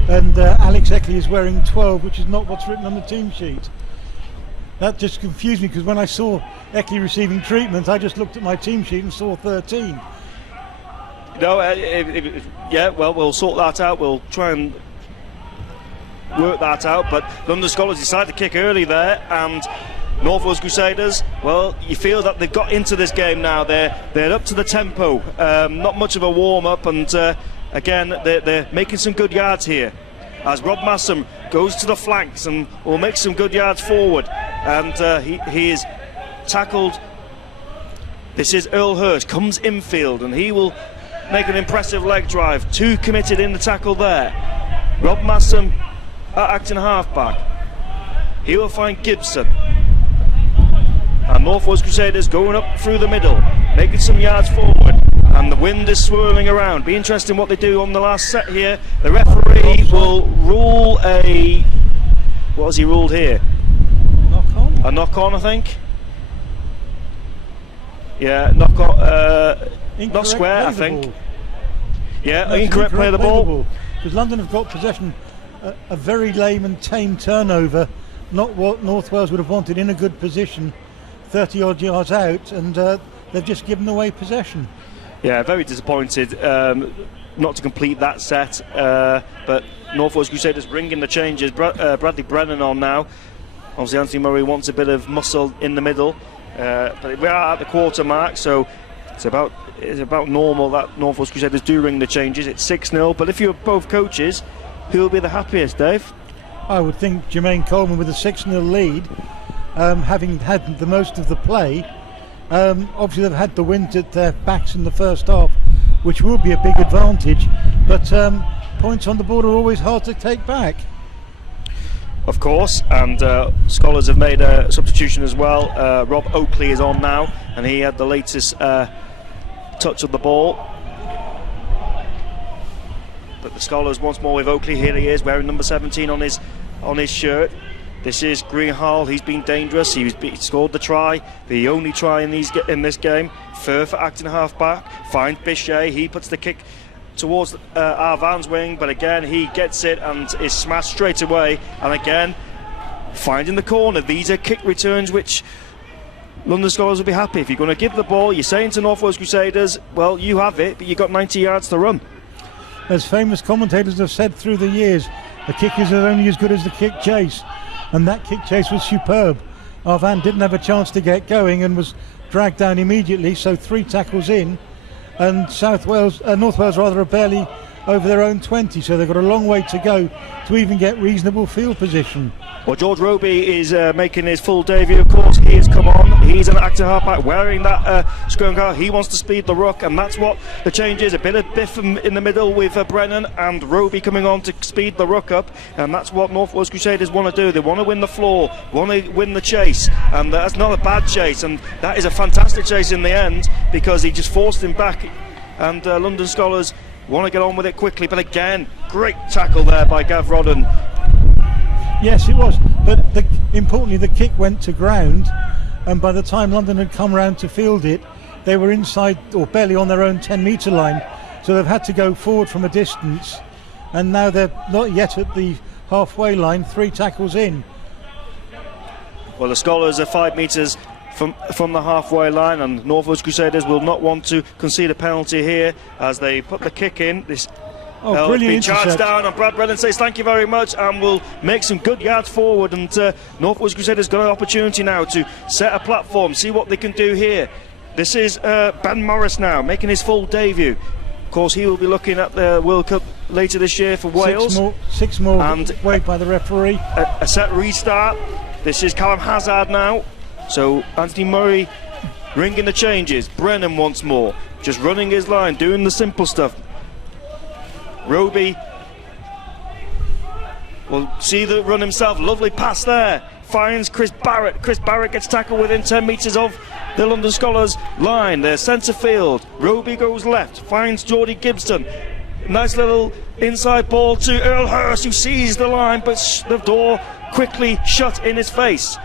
and Alex Eckley is wearing 12, which is not what's written on the team sheet. That just confused me, because when I saw Eckley receiving treatment, I just looked at my team sheet and saw 13. No, yeah, well, we'll sort that out. We'll try and work that out, but London Skolars decided to kick early there, and North Wales Crusaders, well, you feel that they've got into this game now. They're up to the tempo, not much of a warm-up, and again, they're making some good yards here, as Rob Massam goes to the flanks and will make some good yards forward, and he is tackled. This is Earl Hurst, comes infield, and he will make an impressive leg drive. 2 committed in the tackle there. Rob Massam acting halfback. He will find Gibson, and North Wales Crusaders going up through the middle, making some yards forward, and the wind is swirling around. Be interesting what they do on the last set here. The referee will rule what has he ruled here? Knock on? A knock on, I think. Yeah, knock on, not square, I think. Yeah, no, incorrect play of the ball. Because London have got possession, a very lame and tame turnover, not what North Wales would have wanted, in a good position, 30 odd yards out, and they've just given away possession. Yeah, very disappointed not to complete that set, but North Wales Crusaders bringing the changes. Bradley Brennan on now. Obviously Anthony Murray wants a bit of muscle in the middle, but we are at the quarter mark, so it's about normal that North Wales Crusaders do ring the changes. It's 6-0, but if you're both coaches, who will be the happiest, Dave? I would think Jermaine Coleman with a 6-0 lead, having had the most of the play. Obviously they've had the wind at their backs in the first half, which will be a big advantage, but points on the board are always hard to take back. Of course, and Skolars have made a substitution as well. Rob Oakley is on now, and he had the latest touch of the ball. But the Skolars once more with Oakley. Here he is, wearing number 17 on his shirt. This is Greenhall. He's been dangerous. He scored the try, the only try in this game. Fur for acting half back. Finds Bichet. He puts the kick towards Arvan's wing, but again he gets it and is smashed straight away. And again, finding the corner. These are kick returns which London Skolars will be happy. If you're going to give the ball, you're saying to North Wales Crusaders, well, you have it, but you've got 90 yards to run. As famous commentators have said through the years, the kick is only as good as the kick chase, and that kick chase was superb. Arvan didn't have a chance to get going and was dragged down immediately, so 3 tackles in, and North Wales are barely over their own 20, so they've got a long way to go to even get reasonable field position. Well, George Roby is making his full debut, of course. He has come on. He's an active halfback wearing that scrum car. He wants to speed the ruck, and that's what the change is. A bit of biff in the middle with Brennan and Roby coming on to speed the ruck up, and that's what North Wales Crusaders want to do. They want to win the floor, want to win the chase, and that's not a bad chase, and that is a fantastic chase in the end because he just forced him back, and London Skolars want to get on with it quickly. But again, great tackle there by Gav Rodden. Yes, it was, but importantly the kick went to ground, and by the time London had come round to field it, they were inside or barely on their own 10-metre line, so they've had to go forward from a distance, and now they're not yet at the halfway line, 3 tackles in. Well, the Skolars are 5 metres from the halfway line, and North Wales Crusaders will not want to concede a penalty here as they put the kick in. This brilliant been charged intercept down, and Brad Brennan says thank you very much, and will make some good yards forward, and North Wales Crusaders got an opportunity now to set a platform, see what they can do here. This is Ben Morris now making his full debut. Of course, he will be looking at the World Cup later this year for Wales. Six more and weighed by the referee. A set restart. This is Callum Hazard now. So Anthony Murray ringing the changes. Brennan once more, just running his line, doing the simple stuff. Roby will see the run himself. Lovely pass there. Finds Chris Barrett. Chris Barrett gets tackled within 10 metres of the London Skolars line. They're centre field. Roby goes left. Finds Geordie Gibson. Nice little inside ball to Earl Hurst, who sees the line, but the door quickly shut in his face.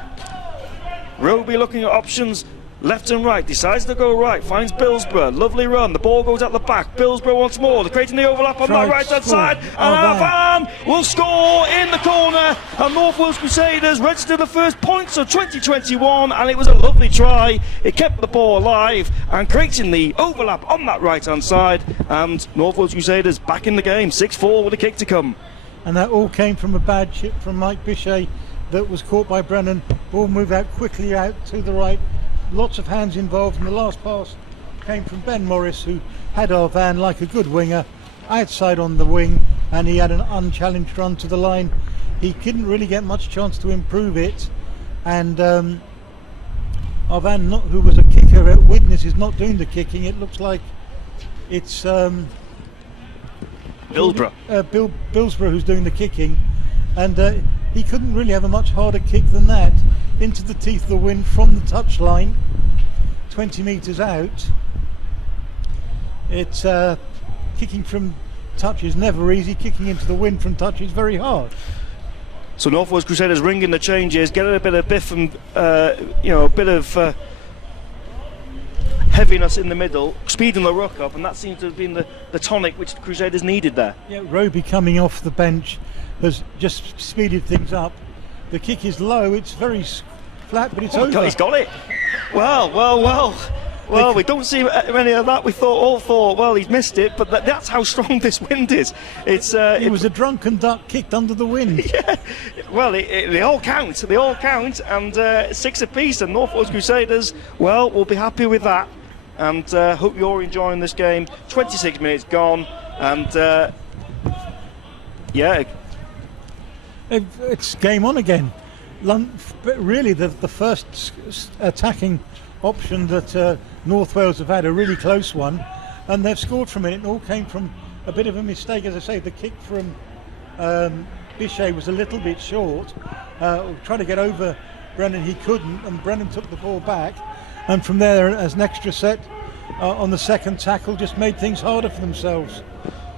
Roby looking at options left and right, decides to go right, finds Billsborough, lovely run, the ball goes at the back, Billsborough once more, they're creating the overlap on that right hand side, and Arvan will score in the corner, and North Wales Crusaders register the first points of 2021, and it was a lovely try. It kept the ball alive and creating the overlap on that right hand side, and North Wales Crusaders back in the game, 6-4 with a kick to come. And that all came from a bad chip from Mike Bichet that was caught by Brennan. Ball moved out quickly out to the right, lots of hands involved, and the last pass came from Ben Morris, who had Arvan like a good winger outside on the wing, and he had an unchallenged run to the line. He didn't really get much chance to improve it, and Arvan, who was a kicker at Widnes, is not doing the kicking. It looks like it's Billsborough who's doing the kicking, and he couldn't really have a much harder kick than that, into the teeth of the wind from the touchline, 20 metres out. It's kicking from touch is never easy. Kicking into the wind from touch is very hard. So North Wales Crusaders ringing the changes, getting a bit of biff and a bit of heaviness in the middle, speeding the ruck up, and that seems to have been the tonic which the Crusaders needed there. Yeah, Roby coming off the bench has just speeded things up. The kick is low, it's very flat, but it's over. God, he's got it. Well, we don't see many of that. We all thought, well, he's missed it, but that's how strong this wind is. It was a drunken duck kicked under the wind. Yeah. Well, they all count, and 6 apiece, and North Wales Crusaders, well, we'll be happy with that, and hope you're enjoying this game. 26 minutes gone, and yeah. It's game on again. Really, the first attacking option that North Wales have had, a really close one, and they've scored from it. It all came from a bit of a mistake. As I say, the kick from Bichet was a little bit short. Trying to get over Brennan, he couldn't, and Brennan took the ball back. And from there, as an extra set on the second tackle, just made things harder for themselves.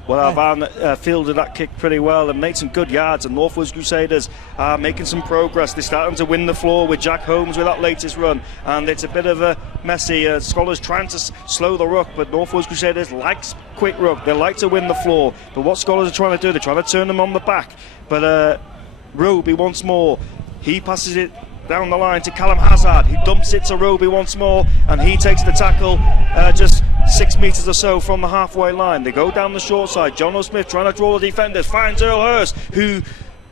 Well, Van fielded that kick pretty well and made some good yards, and North Wales Crusaders are making some progress. They're starting to win the floor with Jack Holmes with that latest run, and it's a bit of a messy. Scholars trying to slow the ruck, but North Wales Crusaders likes quick ruck. They like to win the floor, but what Scholars are trying to do, they're trying to turn them on the back. But Roby once more, he passes it down the line to Callum Hazard, who dumps it to Roby once more, and he takes the tackle just 6 metres or so from the halfway line. They go down the short side. John O'Smith trying to draw the defenders, finds Earl Hurst, who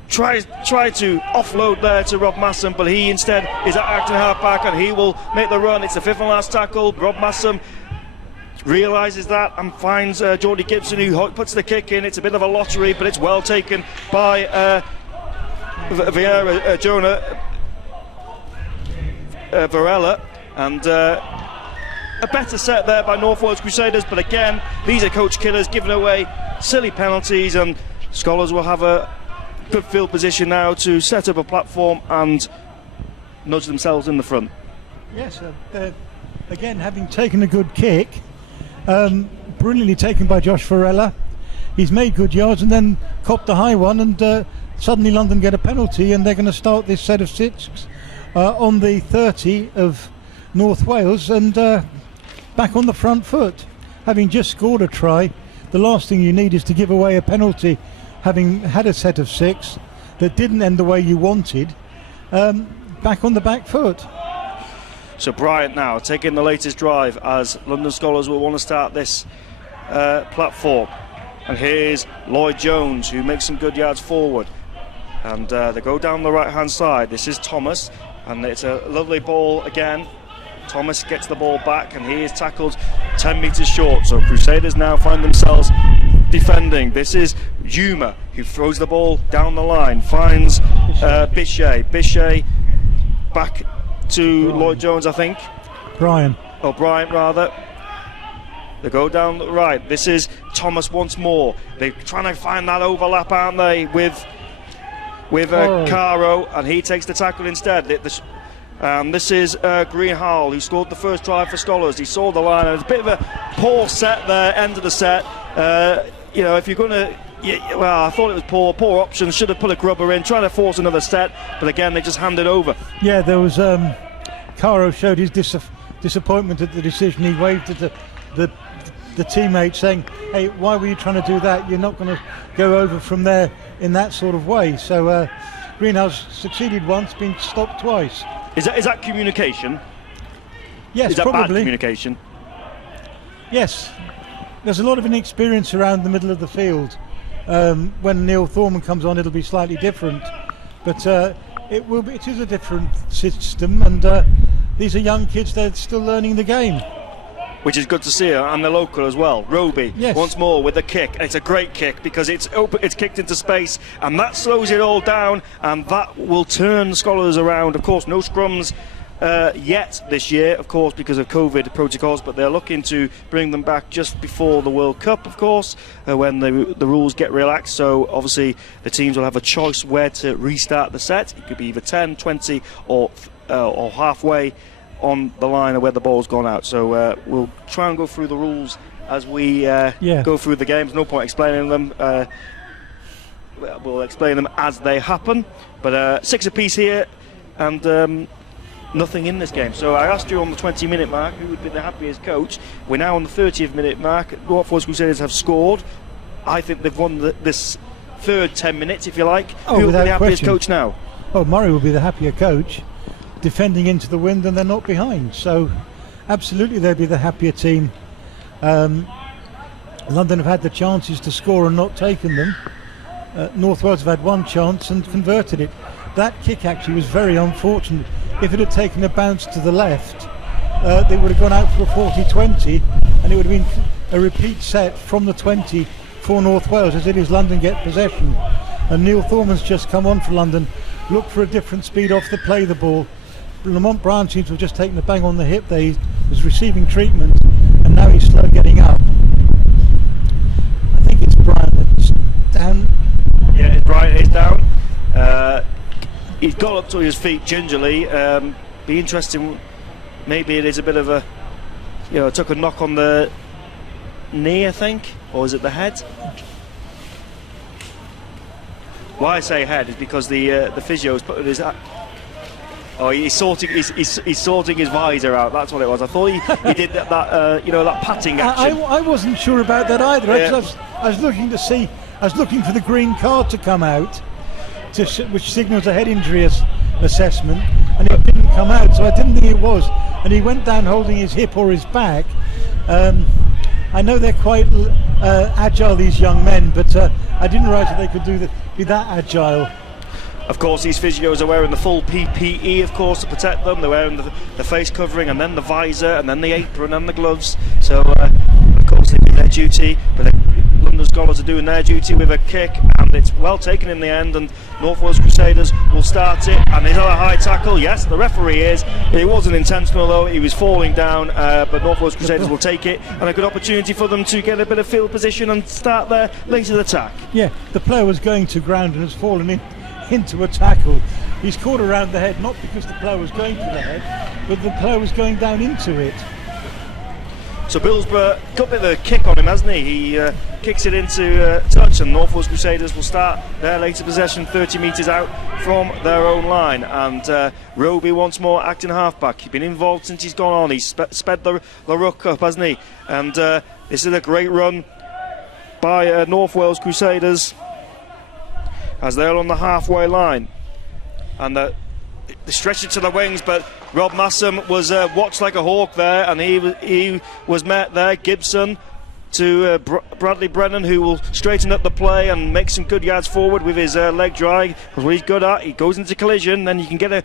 tried to offload there to Rob Massam, but he instead is at acting half back, and he will make the run. It's the fifth and last tackle. Rob Massam realises that and finds Geordie Gibson, who puts the kick in. It's a bit of a lottery, but it's well taken by Jonah Varela, and a better set there by North Wales Crusaders. But again, these are coach killers, giving away silly penalties, and Scholars will have a good field position now to set up a platform and nudge themselves in the front. Yes, again, having taken a good kick, brilliantly taken by Josh Varela. He's made good yards and then copped a high one, and suddenly London get a penalty, and they're going to start this set of 6 on the 30 of North Wales, and back on the front foot. Having just scored a try, the last thing you need is to give away a penalty, having had a set of 6 that didn't end the way you wanted. Back on the back foot. So Bryant now taking the latest drive, as London Scholars will want to start this platform. And here's Lloyd Jones, who makes some good yards forward, and they go down the right hand side. This is Thomas, and it's a lovely ball again. Thomas gets the ball back, and he is tackled 10 metres short. So Crusaders now find themselves defending. This is Yuma, who throws the ball down the line, finds Bichet. Bichet back to Lloyd Jones, I think. Bryant rather. They go down the right. This is Thomas once more. They're trying to find that overlap, aren't they, with Caro, and he takes the tackle instead. This is Greenhall, who scored the first try for Scholars. He saw the line, and it's a bit of a poor set there, end of the set. If you're going to... well, I thought it was poor options. Should have put a grubber in, trying to force another set, but again, they just hand it over. Yeah, there was... Caro showed his disappointment at the decision. He waved at the teammate saying, hey, why were you trying to do that? You're not going to go over from there in that sort of way. So Greenhouse succeeded once, been stopped twice. Is that communication? Yes, is that probably. Bad communication? Yes. There's a lot of inexperience around the middle of the field. When Neil Thorman comes on, it'll be slightly different. But it is a different system, and these are young kids, they're still learning the game. Which is good to see, and the local as well. Roby, yes, once more with a kick. It's a great kick because it's open, it's kicked into space, and that slows it all down, and that will turn Scholars around. Of course, no scrums yet this year, of course, because of COVID protocols, but they're looking to bring them back just before the World Cup, of course, when the rules get relaxed. So obviously the teams will have a choice where to restart the set. It could be either 10, 20 or halfway on the line of where the ball's gone out. So we'll try and go through the rules as we go through the games. No point explaining them. We'll explain them as they happen. But 6 apiece here, and nothing in this game. So I asked you on the 20-minute mark who would be the happiest coach. We're now on the 30th minute mark. North Wales Crusaders have scored. I think they've won this third 10 minutes, if you like. Who will be the happiest coach now? Oh, Murray will be the happier coach, defending into the wind, and they're not behind. So absolutely they'll be the happier team. London have had the chances to score and not taken them. North Wales have had one chance and converted it. That kick actually was very unfortunate. If it had taken a bounce to the left, they would have gone out for a 40-20, and it would have been a repeat set from the 20 for North Wales, as it is London get possession. And Neil Thorman's just come on for London, looked for a different speed off the play the ball. Lamont Brown seems to have just taken the bang on the hip there. He was receiving treatment, and now he's slow getting up. I think it's Bryant is down. He's got up to his feet gingerly. Be interesting. Maybe it is a bit of a, took a knock on the knee, I think, or is it the head? Why I say head is because the physio's put his. Oh, he's sorting his visor out. That's what it was. I thought he did that that patting action. I wasn't sure about that either. Yeah. I was looking to see. I was looking for the green card to come out, which signals a head injury assessment, and it didn't come out. So I didn't think it was. And he went down holding his hip or his back. I know they're quite agile, these young men, but I didn't realise that they could be that agile. Of course, these physios are wearing the full PPE, of course, to protect them. They're wearing the face covering, and then the visor, and then the apron, and the gloves. So, of course, they do their duty. But the London Skolars are doing their duty with a kick, and it's well taken in the end. And North Wales Crusaders will start it. And is that a high tackle? Yes, the referee is. It wasn't intentional, though. He was falling down, but North Wales Crusaders will take it. And a good opportunity for them to get a bit of field position and start their later attack. Yeah, the player was going to ground and has fallen into a tackle. He's caught around the head, not because the player was going to the head, but the player was going down into it. So Billsborough got a bit of a kick on him, hasn't he? He kicks it into touch, and North Wales Crusaders will start their later possession 30 metres out from their own line. And Roby once more acting halfback. He's been involved since he's gone on. He's sped the ruck up, hasn't he? And this is a great run by North Wales Crusaders as they're on the halfway line, and they stretch it to the wings, but Rob Massam was watched like a hawk there, and he was met there. Gibson to Bradley Brennan, who will straighten up the play and make some good yards forward with his leg drive. That's what he's good at. He goes into collision, then you can get a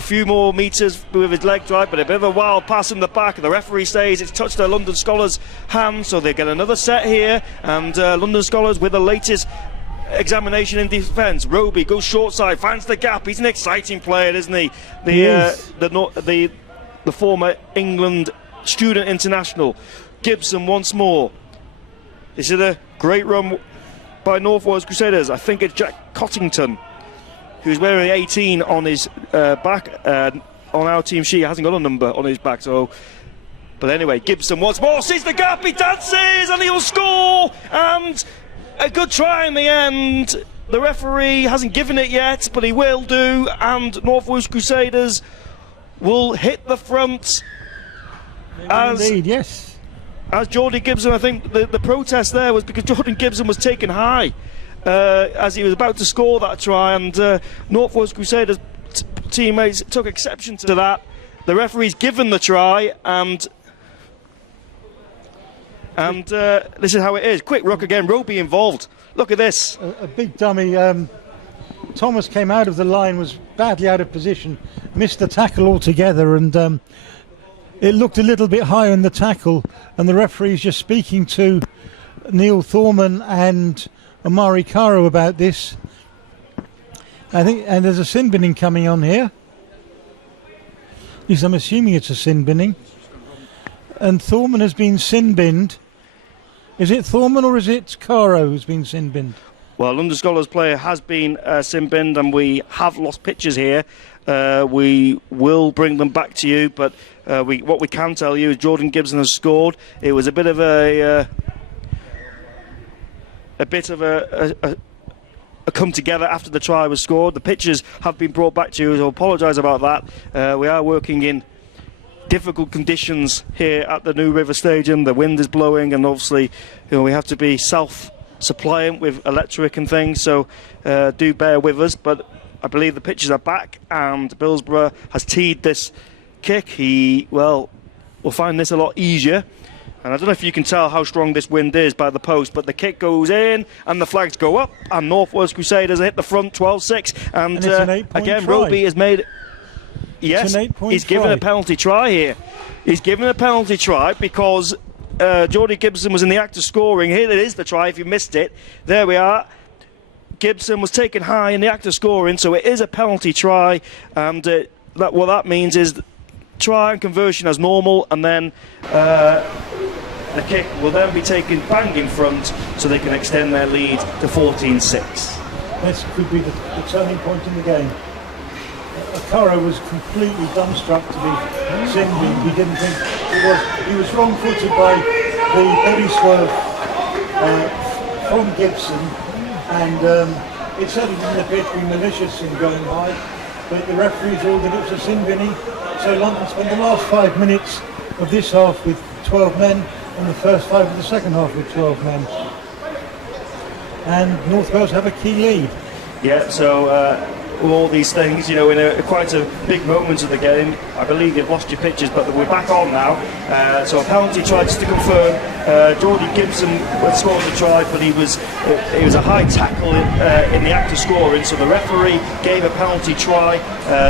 few more metres with his leg drive, but a bit of a wild pass in the back. The referee says it's touched the London Skolars' hand, so they get another set here, and London Skolars with the latest examination in defence. Roby goes short side, finds the gap. He's an exciting player, isn't he? The former England student international. Gibson once more. This is a great run by North Wales Crusaders. I think it's Jack Cottington, who's wearing 18 on his back. On our team sheet, he hasn't got a number on his back. So, but anyway, Gibson once more sees the gap. He dances and he'll score. And a good try in the end. The referee hasn't given it yet, but he will do, and North Wales Crusaders will hit the front. Indeed, yes. As Jordan Gibson, I think the protest there was because Jordan Gibson was taken high as he was about to score that try, and North Wales Crusaders teammates took exception to that. The referee's given the try, and this is how it is. Quick ruck again. Roby involved. Look at this. A big dummy. Thomas came out of the line, was badly out of position, missed the tackle altogether, and it looked a little bit high on the tackle. And the referee's just speaking to Neil Thorman and Omari Caro about this. I think, and there's a sin binning coming on here. At least I'm assuming it's a sin binning. And Thorman has been sin binned. Is it Thorman or is it Caro who's been sin binned? Well, London Skolars player has been sin binned, and we have lost pictures here. We will bring them back to you, but what we can tell you is Jordan Gibson has scored. It was a bit of a come together after the try was scored. The pictures have been brought back to you, so I apologise about that. We are working in difficult conditions here at the New River Stadium. The wind is blowing, and obviously, we have to be self-suppliant with electric and things. So do bear with us. But I believe the pitches are back, and Billsborough has teed this kick. We'll find this a lot easier. And I don't know if you can tell how strong this wind is by the post, but the kick goes in and the flags go up, and North Wales Crusaders hit the front 12-6. And it's an 8-point again, try. Roby has made. Yes, he's given a penalty try here. He's given a penalty try because Jordy Gibson was in the act of scoring. Here it is, the try, if you missed it. There we are. Gibson was taken high in the act of scoring, so it is a penalty try. And what that means is try and conversion as normal, and then the kick will then be taken bang in front so they can extend their lead to 14-6. this could be the turning point in the game. Akara was completely dumbstruck to be singing. He didn't think it was. He was wrong-footed by the body swerve from Gibson, and it certainly didn't appear to be malicious in going high. But the referees ruled that it was a sin binning. So London spent the last 5 minutes of this half with 12 men, and the first 5 of the second half with 12 men. And North Wales have a key lead. Yeah, so all these things, in quite a big moment of the game. I believe you've lost your pictures, but we're back on now. So a penalty tried just to confirm. Geordie Gibson scored the try, but it was a high tackle in the act of scoring. So the referee gave a penalty try.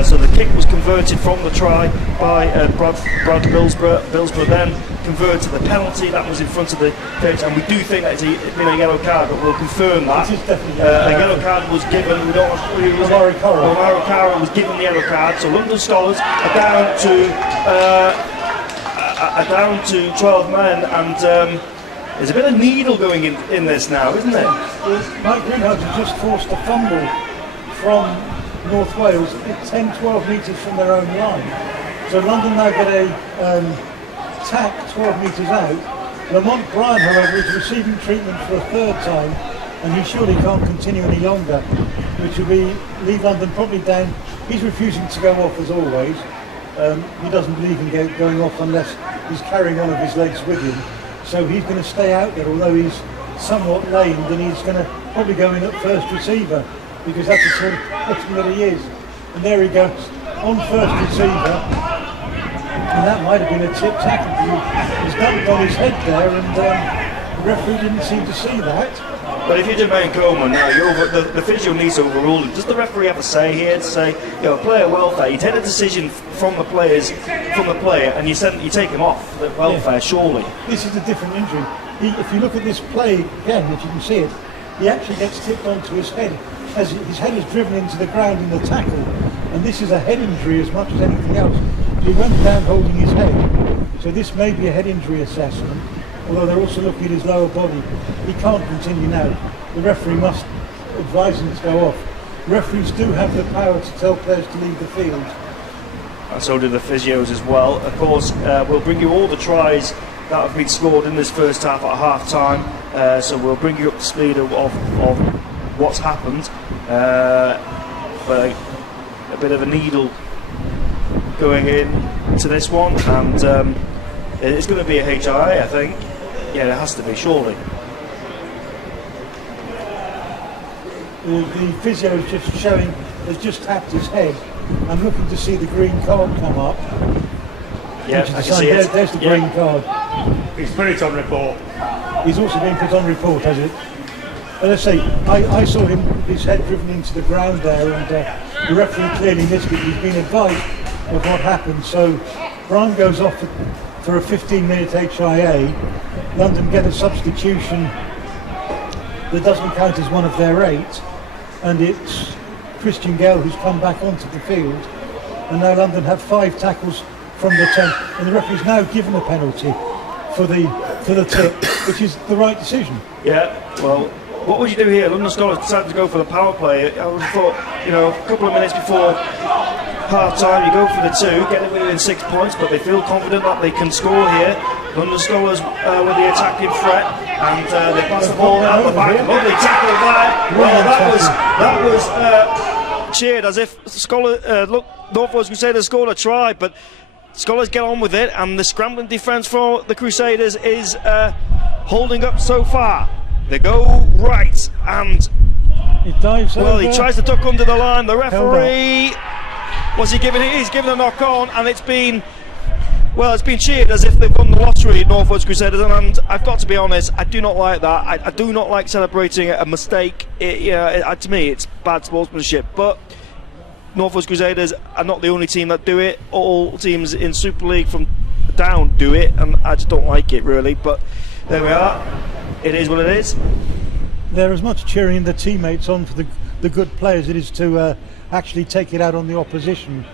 So the kick was converted from the try by Brad Billsborough then converted the penalty that was in front of the pitch, and we do think that it's been a yellow card, but we'll confirm that. It is definitely a yellow card was given. Omar Kara was given the yellow card, so London Skolars are down to 12 men, and there's a bit of needle going in this now, isn't there? Mike Greenhouse has just forced a fumble from North Wales at 10-12 metres from their own line. So London now get a tack 12 metres out. Lamont Bryan, however, is receiving treatment for a third time, and he surely can't continue any longer, which will leave London probably down. He's refusing to go off as always. He doesn't believe in going off unless he's carrying one of his legs with him. So he's going to stay out there, although he's somewhat lamed, and he's going to probably go in at first receiver, because that's the sort of person that he is. And there he goes, on first receiver. And that might have been a tip tackle. He's dumped on his head there, and the referee didn't seem to see that. But if you're Jermaine Coleman now, the physio needs to overrule it. Does the referee have a say here to say, player welfare? You take a decision from the player, and you take him off the welfare. Surely this is a different injury. If you look at this play again, if you can see it, he actually gets tipped onto his head as his head is driven into the ground in the tackle, and this is a head injury as much as anything else. He went down holding his head, so this may be a head injury assessment, although they're also looking at his lower body. He can't continue now. The referee must advise him to go off. Referees do have the power to tell players to leave the field. And so do the physios as well. Of course, we'll bring you all the tries that have been scored in this first half at half time, so we'll bring you up to speed of what's happened. But a bit of a needle going in to this one, and it's going to be a HIA, I think. Yeah, it has to be, surely. The physio is just showing, has just tapped his head. I'm looking to see the green card come up. Yeah, I can see it. There's the green card. He's put it on report. He's also been put on report, has it? As I say, I saw his head driven into the ground there, and the referee clearly missed it. He's been advised of what happened, so Brian goes off for a 15-minute HIA. London get a substitution that doesn't count as one of their 8, and it's Christian Gale who's come back onto the field, and now London have 5 tackles from the 10, and the referee's now given a penalty for the tip, which is the right decision. Yeah, well, what would you do here? London Skolars decided to go for the power play. I would have thought, a couple of minutes before half time, you go for the 2, get it within 6 points, but they feel confident that they can score here. London Skolars with the attacking threat, and they pass the ball out the back. Lovely tackle there. Well, that was cheered as if North Wales Crusaders scored a try, but Skolars get on with it, and the scrambling defence for the Crusaders is holding up so far. They go right, and he dives over. He tries to tuck under the line. The referee, was he giving it? He's given a knock on, and it's been cheered as if they've won the lottery, North Wales Crusaders, and I've got to be honest, I do not like that. I do not like celebrating a mistake. To me, it's bad sportsmanship, but North Wales Crusaders are not the only team that do it. All teams in Super League from down do it, and I just don't like it really, but there we are. It is what it is. They're as much cheering the teammates on for the good players it is to actually take it out on the opposition.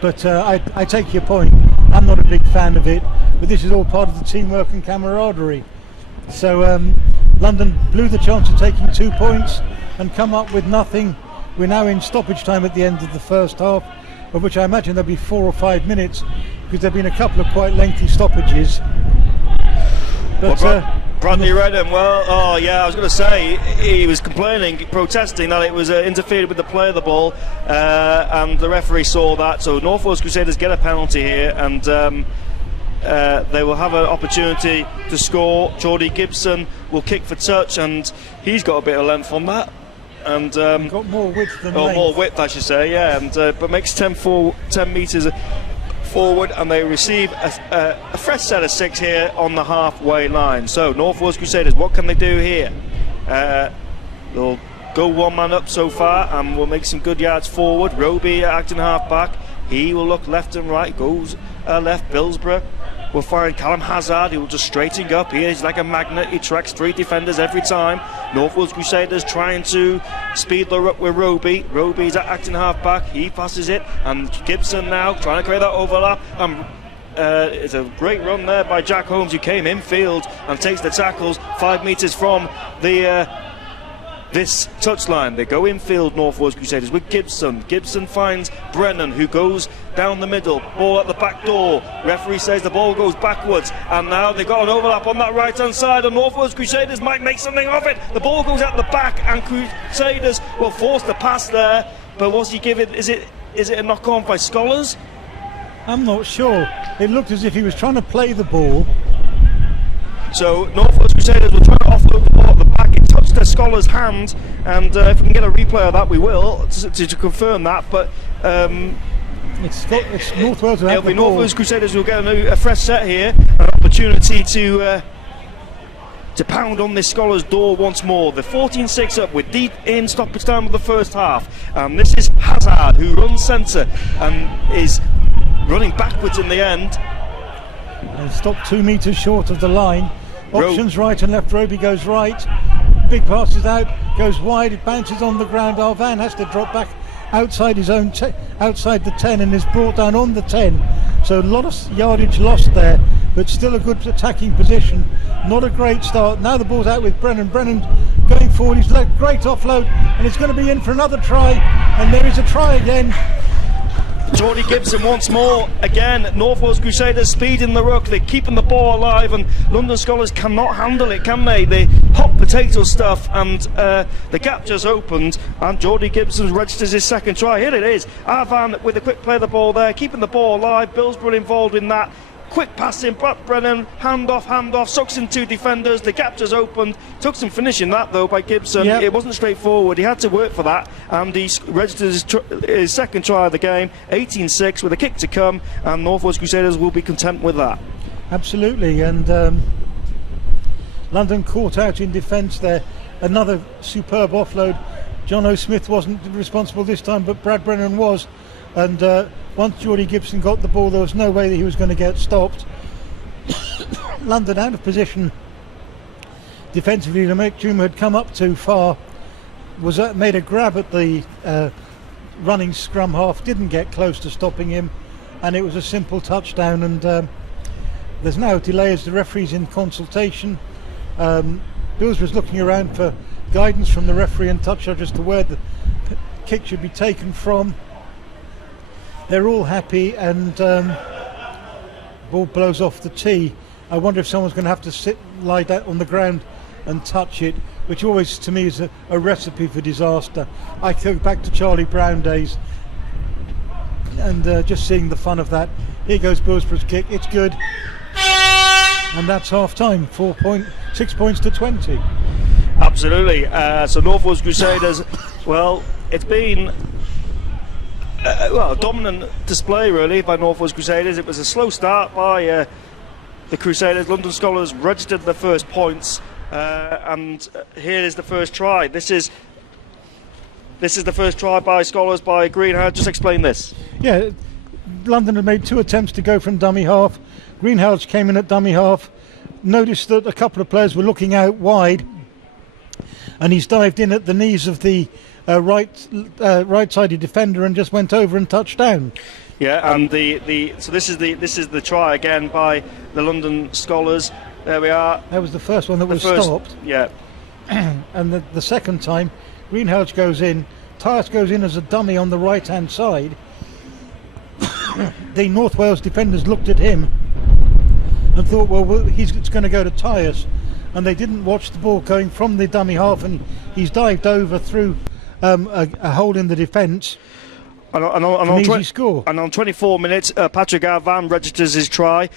But I take your point. I'm not a big fan of it, but this is all part of the teamwork and camaraderie. So London blew the chance of taking 2 points. and come up with nothing. We're now in stoppage time at the end of the first half, of which I imagine there'll be 4 or 5 minutes, because there have been a couple of quite lengthy stoppages. But Bradley Redham, I was going to say, he was complaining, protesting that it was interfered with the play of the ball, and the referee saw that, so North Wales Crusaders get a penalty here, and they will have an opportunity to score. Geordie Gibson will kick for touch, and he's got a bit of length on that, and got more width than length. more width, I should say, yeah, and but makes 10 metres forward, and they receive a fresh set of 6 here on the halfway line. So North Wales Crusaders, what can they do here? They'll go one man up so far, and will make some good yards forward. Roby acting half back, he will look left and right, goes left. Billsborough will find Callum Hazard, he will just straighten up here. He's like a magnet, he tracks 3 defenders every time. North Wales Crusaders trying to speed the up with Roby. Roby's acting half back, he passes it, and Gibson now trying to create that overlap. It's a great run there by Jack Holmes, who came infield and takes the tackles 5 metres from the this touchline. They go infield, North Wales Crusaders, with Gibson. Gibson finds Brennan, who goes down the middle, ball at the back door. Referee says the ball goes backwards, and now they've got an overlap on that right hand side, and North Wales Crusaders might make something of it. The ball goes out the back, and Crusaders will force the pass there, but what's he giving? Is it a knock on by Skolars? I'm not sure. It looked as if he was trying to play the ball. So North Wales Crusaders will try to offload the ball at the back. It touched the Skolars' hand, and if we can get a replay of that, we will to confirm that. But it's North Wales who have it'll the be ball. North Wales Crusaders who will get a fresh set here, an opportunity to pound on this Skolars' door once more. The 14-6 up, with deep in stoppage time of the first half, and this is Hazard, who runs centre and is running backwards in the end. And stopped 2 metres short of the line. Options right and left. Roby goes right. Big passes out, goes wide. It bounces on the ground. Arvan has to drop back outside his own outside the 10, and is brought down on the 10. So a lot of yardage lost there, but still a good attacking position. Not a great start. Now the ball's out with Brennan. Brennan going forward. He's let great offload, and it's going to be in for another try. And there is a try again. Geordie Gibson once more. Again, North Wales Crusaders speeding the ruck. They're keeping the ball alive, and London Skolars cannot handle it, can they? The hot potato stuff, and the gap just opened, and Geordie Gibson registers his second try. Here it is. Arvan with a quick play of the ball there, keeping the ball alive. Billsborough involved in that. Quick passing, Brad Brennan, hand off, sucks in 2 defenders. The gap just opened. Took some finishing that though by Gibson. Yep. It wasn't straightforward. He had to work for that, and he registered his second try of the game. 18-6 with a kick to come, and North Wales Crusaders will be content with that. Absolutely, and London caught out in defence there. Another superb offload. John O'Smith wasn't responsible this time, but Brad Brennan was. And once Geordie Gibson got the ball, there was no way that he was going to get stopped. London out of position defensively. Lamech Juma had come up too far, made a grab at the running scrum half, didn't get close to stopping him, and it was a simple touchdown. And there's now a delay as the referee's in consultation. Billsborough's looking around for guidance from the referee and touch judge as to where the kick should be taken from. They're all happy, and ball blows off the tee. I wonder if someone's going to have to lie down on the ground and touch it, which always to me is a recipe for disaster. I go back to Charlie Brown days, and just seeing the fun of that. Here goes Billsborough's kick, it's good, and that's half time. 6 points to 20. Absolutely. So North Wales Crusaders, well, it's been a dominant display really by North Wales Crusaders. It was a slow start by the Crusaders. London Skolars registered their first points, and here is the first try. This is the first try by Skolars by Greenhouse. Just explain this. Yeah, London had made 2 attempts to go from dummy half. Greenhouse came in at dummy half, noticed that a couple of players were looking out wide, and he's dived in at the knees of the right-sided defender and just went over and touched down. Yeah, and so this is the try again by the London Skolars. There we are. That was the first one that was stopped. Yeah. And the second time, Greenhalgh goes in, Tyus goes in as a dummy on the right hand side. The North Wales defenders looked at him and thought, well, it's going to go to Tyus, and they didn't watch the ball going from the dummy half, and he's dived over through a hole in the defence. And on easy score. And on 24 minutes, Patrick Arvan registers his try.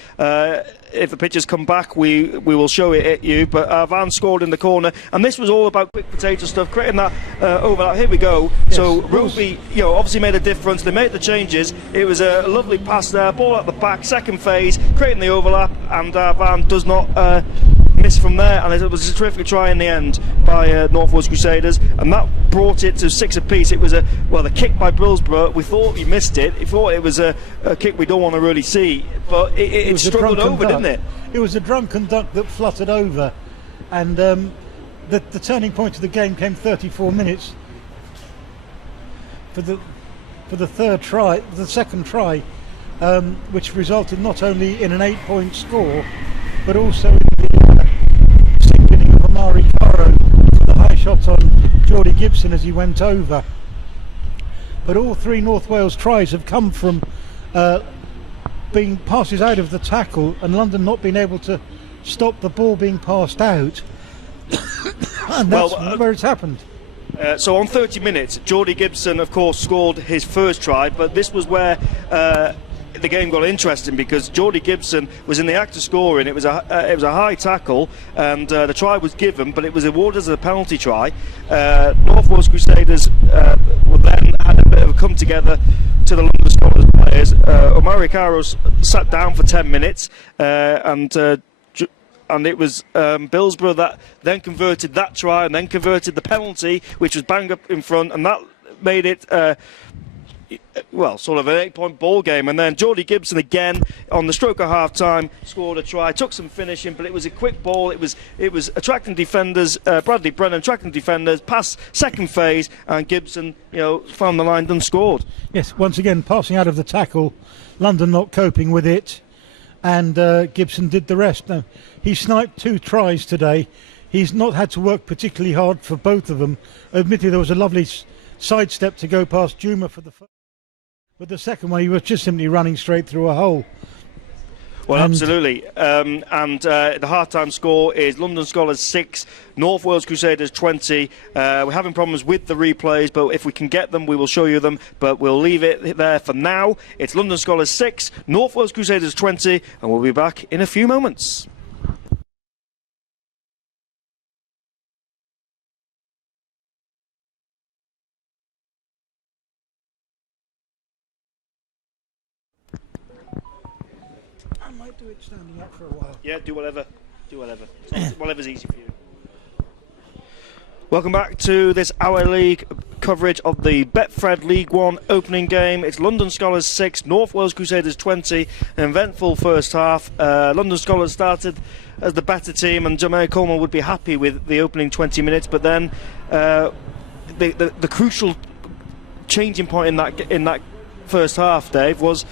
If the pictures come back, we will show it at you. But Arvan scored in the corner, and this was all about quick potato stuff, creating that overlap. Here we go. Yes, so Ruby, obviously made a difference. They made the changes. It was a lovely pass there, ball at the back, second phase, creating the overlap, and Arvan does not miss from there, and it was a terrific try in the end by North Wales Crusaders, and that brought it to 6 apiece. It was the kick by Brillsborough. We thought he missed it. We thought it was a kick we don't want to really see, but it struggled over, didn't it? It was a drunken duck that fluttered over, and the turning point of the game came 34 minutes for the third try, the second try, which resulted not only in an 8-point score, but also in the sinking of Amari Caro for the high shot on Geordie Gibson as he went over. But all 3 North Wales tries have come from being passes out of the tackle, and London not being able to stop the ball being passed out. And that's where it's happened. So on 30 minutes, Geordie Gibson, of course, scored his first try, but this was where the game got interesting, because Geordie Gibson was in the act of scoring. It was a high tackle, and the try was given, but it was awarded as a penalty try. North Wales Crusaders then had a bit of a come together to the London Scholars players. Omari Caros sat down for 10 minutes, and it was Brillsborough that then converted that try and then converted the penalty, which was bang up in front, and that made it sort of an 8-point ball game. And then Geordie Gibson again on the stroke of half time scored a try, took some finishing, but it was a quick ball. It was attracting defenders. Bradley Brennan attracting defenders, pass second phase, and Gibson found the line and scored. Yes, once again passing out of the tackle, London not coping with it, and Gibson did the rest. Now, he sniped 2 tries today. He's not had to work particularly hard for both of them. Admittedly, there was a lovely sidestep to go past Juma for the first. But the second one, he was just simply running straight through a hole. Well, absolutely. The half-time score is London Scholars 6, North Wales Crusaders 20. We're having problems with the replays, but if we can get them, we will show you them. But we'll leave it there for now. It's London Scholars 6, North Wales Crusaders 20, and we'll be back in a few moments. I might do it standing up for a while. Yeah, do whatever. Whatever's easy for you. Welcome back to this Our League coverage of the Betfred League 1 opening game. It's London Scholars 6, North Wales Crusaders 20. An eventful first half. London Scholars started as the better team, and Jermaine Coleman would be happy with the opening 20 minutes, but then the crucial changing point in that first half, Dave, was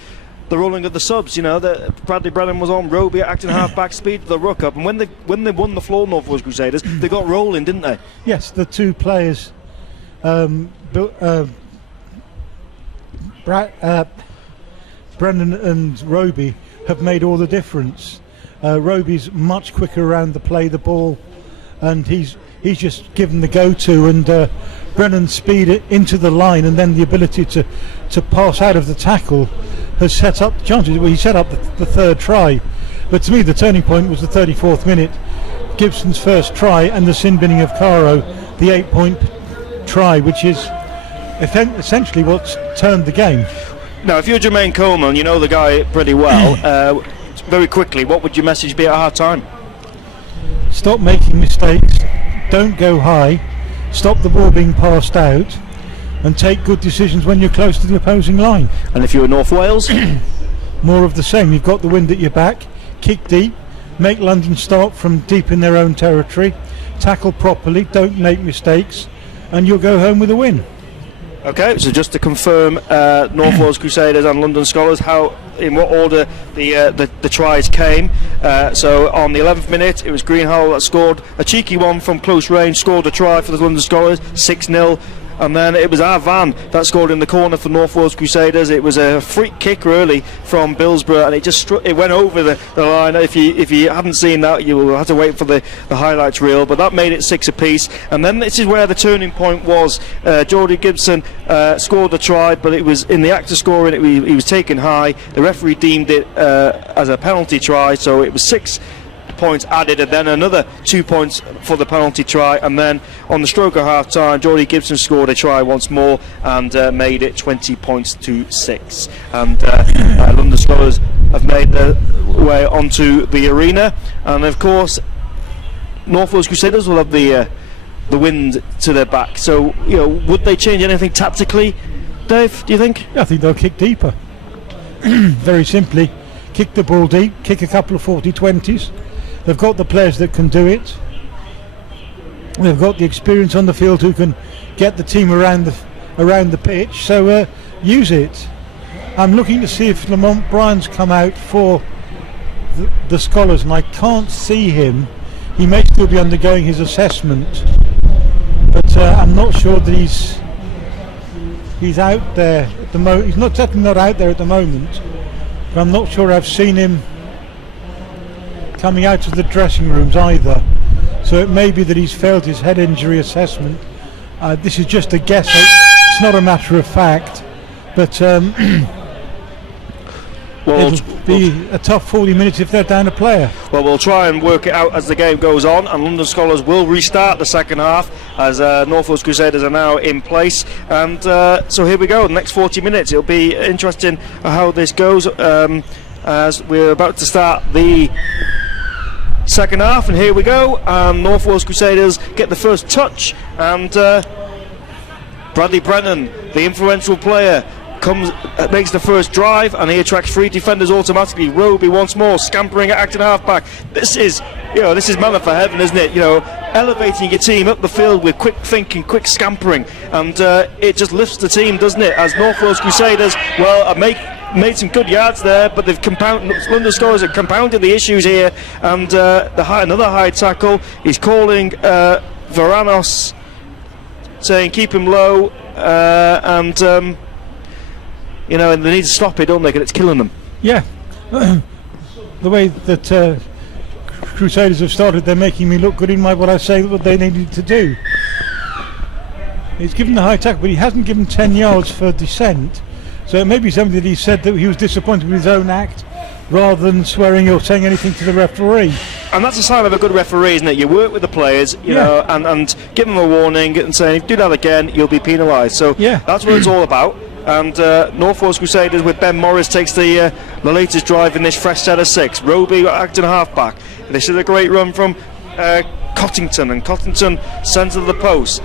the rolling of the subs. Bradley Brennan was on, Roby acting half-back, speed to the ruck up, and when they won the floor, North Wales Crusaders, they got rolling, didn't they? Yes, the 2 players, Brennan and Roby, have made all the difference. Roby's much quicker around the play, the ball, and he's just given the go-to, and Brennan's speed into the line, and then the ability to pass out of the tackle has set up the chances. Well, he set up the third try, but to me the turning point was the 34th minute, Gibson's first try, and the sin binning of Caro, the 8-point try, which is essentially what's turned the game. Now, if you're Jermaine Coleman, you know the guy pretty well. Very quickly, what would your message be at half time? Stop making mistakes, don't go high, stop the ball being passed out, and take good decisions when you're close to the opposing line. And if you were North Wales? More of the same. You've got the wind at your back, kick deep, make London start from deep in their own territory, tackle properly, don't make mistakes, and you'll go home with a win. Okay, so just to confirm, North Wales Crusaders and London Scholars, in what order the tries came. So on the 11th minute, it was Greenhall that scored a cheeky one from close range, scored a try for the London Scholars, 6-0. And then it was Arvan that scored in the corner for North Wales Crusaders. It was a free kick really from Billsborough, and it just it went over the line. If you hadn't seen that, you will have to wait for the highlights reel. But that made it 6 apiece. And then this is where the turning point was. Geordie Gibson scored the try, but it was in the act of scoring it. He was taken high. The referee deemed it as a penalty try, so it was 6 points added, and then another 2 points for the penalty try, and then on the stroke of half time, Geordie Gibson scored a try once more and made it 20 points to 6. And London Scholars have made their way onto the arena, and of course North Wales Crusaders will have the wind to their back. So would they change anything tactically, Dave, do you think? I think they'll kick deeper. Very simply, kick the ball deep, kick a couple of 40-20s. They've got the players that can do it. They've got the experience on the field who can get the team around the pitch. So use it. I'm looking to see if Lamont Bryan's come out for the Scholars, and I can't see him. He may still be undergoing his assessment, but I'm not sure that he's out there at the moment. He's definitely not out there at the moment. But I'm not sure I've seen him coming out of the dressing rooms either, so it may be that he's failed his head injury assessment. This is just a guess, it's not a matter of fact, but it'll be a tough 40 minutes if they're down a player. Well, we'll try and work it out as the game goes on, and London Scholars will restart the second half as North Wales Crusaders are now in place. And so here we go, the next 40 minutes. It'll be interesting how this goes as we're about to start the second half, and here we go. North Wales Crusaders get the first touch, and Bradley Brennan, the influential player, makes the first drive, and he attracts 3 defenders automatically. Roby once more scampering at acting halfback. This is manna for heaven, isn't it? Elevating your team up the field with quick thinking, quick scampering, and it just lifts the team, doesn't it? As North Wales Crusaders, made some good yards there, but London Scholars have compounded the issues here, and another high tackle. He's calling Varanos, saying keep him low, and they need to stop it, don't they? 'Cause it's killing them. Yeah. The way that Crusaders have started, they're making me look good in what I say what they needed to do. He's given the high tackle, but he hasn't given 10 yards for descent. So it may be something that he said that he was disappointed with his own act, rather than swearing or saying anything to the referee. And that's a sign of a good referee, isn't it? You work with the players, and give them a warning and say, if you do that again, you'll be penalised. So that's what it's all about. And North Wales Crusaders with Ben Morris takes the latest drive in this fresh set of 6. Roby acting halfback. This is a great run from Cottington, and Cottington centre of the post.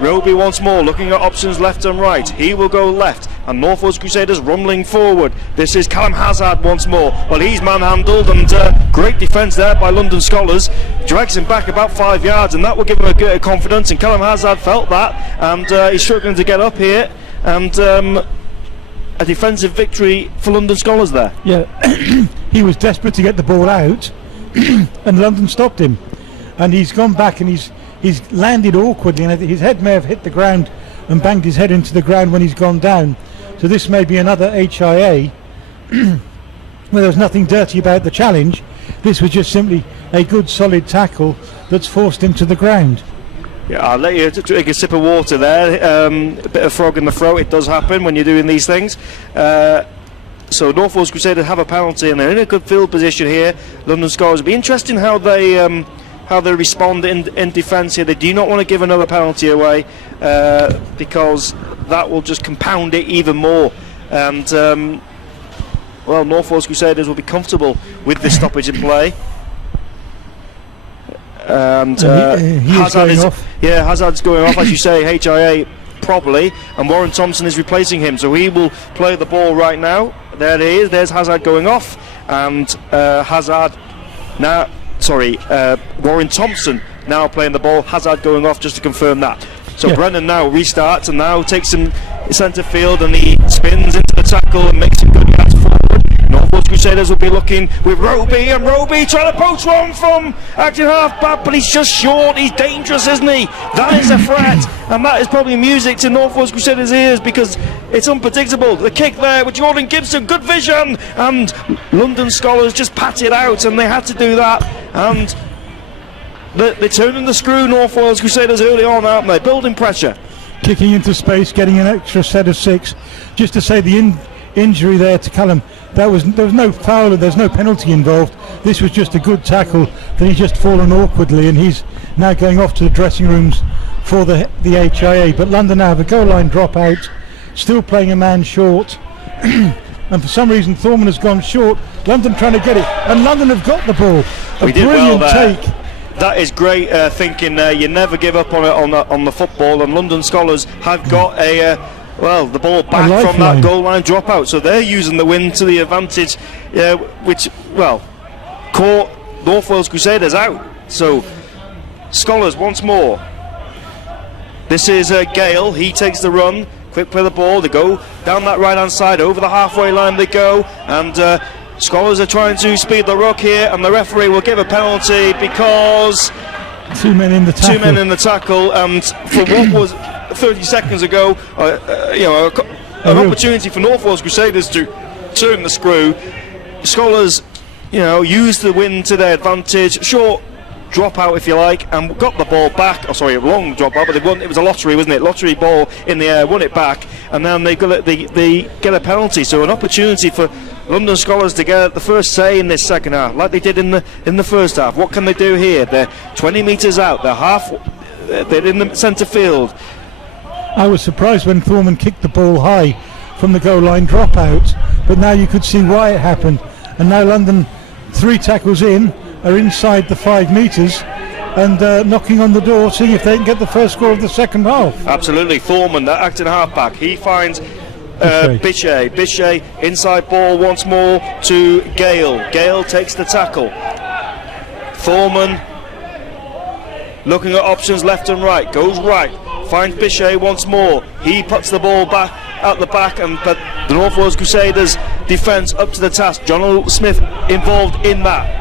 Roby once more looking at options left and right. He will go left, and North Wales Crusaders rumbling forward. This is Callum Hazard once more. Well, he's manhandled, and great defence there by London Scholars. Drags him back about 5 yards, and that will give him a bit of confidence, and Callum Hazard felt that, and he's struggling to get up here, and a defensive victory for London Scholars there. Yeah, he was desperate to get the ball out, and London stopped him, and he's gone back, and he's landed awkwardly, and his head may have hit the ground and banged his head into the ground when he's gone down. So this may be another HIA where there was nothing dirty about the challenge. This was just simply a good solid tackle that's forced him to the ground. Yeah, I'll let you take a sip of water there. A bit of frog in the throat, it does happen when you're doing these things. So North Wales Crusaders have a penalty, and they're in a good field position here. London Scholars, it'll be interesting how they respond in defence here. They do not want to give another penalty away, because that will just compound it even more. And North Wales Crusaders will be comfortable with this stoppage in play. And Hazard's going off, as you say. HIA probably, and Warren Thompson is replacing him, so he will play the ball right now. There it is. There's Hazard going off, and Warren Thompson now playing the ball. Hazard going off, just to confirm that. So Yeah. Brennan now restarts and now takes him centre field, and he spins into the tackle and makes some good yards forward. Northwoods Crusaders will be looking with Roby, and Roby trying to poach one from acting half back, but he's just short. He's dangerous, isn't he? That is a threat, and that is probably music to Northwoods Crusaders' ears, because it's unpredictable. The kick there with Jordan Gibson, good vision, and London Skolars just patted out, and they had to do that. And they're turning the screw, Northwoods Crusaders, early on, aren't they? Building pressure. Kicking into space, getting an extra set of 6. Just to say, the injury there to Callum, there was no foul, there's no penalty involved. This was just a good tackle that he's just fallen awkwardly, and he's now going off to the dressing rooms for the HIA. But London now have a goal line dropout, still playing a man short. And for some reason Thorman has gone short. London trying to get it, and London have got the ball. We did brilliant well there. take. That is great thinking there. You never give up on the football, and London Skolars have got the ball back from that goal line dropout, so they're using the win to the advantage, which caught North Wales Crusaders out. So Skolars once more. This is Gale. He takes the run. Quick with the ball. They go down that right hand side, over the halfway line they go, and Skolars are trying to speed the ruck here, and the referee will give a penalty because 2 men in the tackle. 2 men in the tackle, and for what was 30 seconds ago, an opportunity for North Wales Crusaders to turn the screw. Skolars, used the win to their advantage. Short dropout, if you like, and got the ball back. Oh, sorry, a long dropout, but they won. It was a lottery, wasn't it? Lottery ball in the air, won it back, and then they get a penalty. So an opportunity for London Skolars to get the first say in this second half, like they did in the first half. What can they do here? They're 20 metres out. They're in the centre field. I was surprised when Thorman kicked the ball high from the goal line dropout, but now you could see why it happened. And now London, 3 tackles in, are inside the 5 metres and knocking on the door, seeing if they can get the first score of the second half. Absolutely. Thorman, that acting halfback, he finds Bichet. Bichet, inside ball once more to Gale. Gale takes the tackle. Thorman looking at options left and right, goes right, finds Bichet once more. He puts the ball back out the back, but the North Wales Crusaders defence up to the task. John Smith involved in that.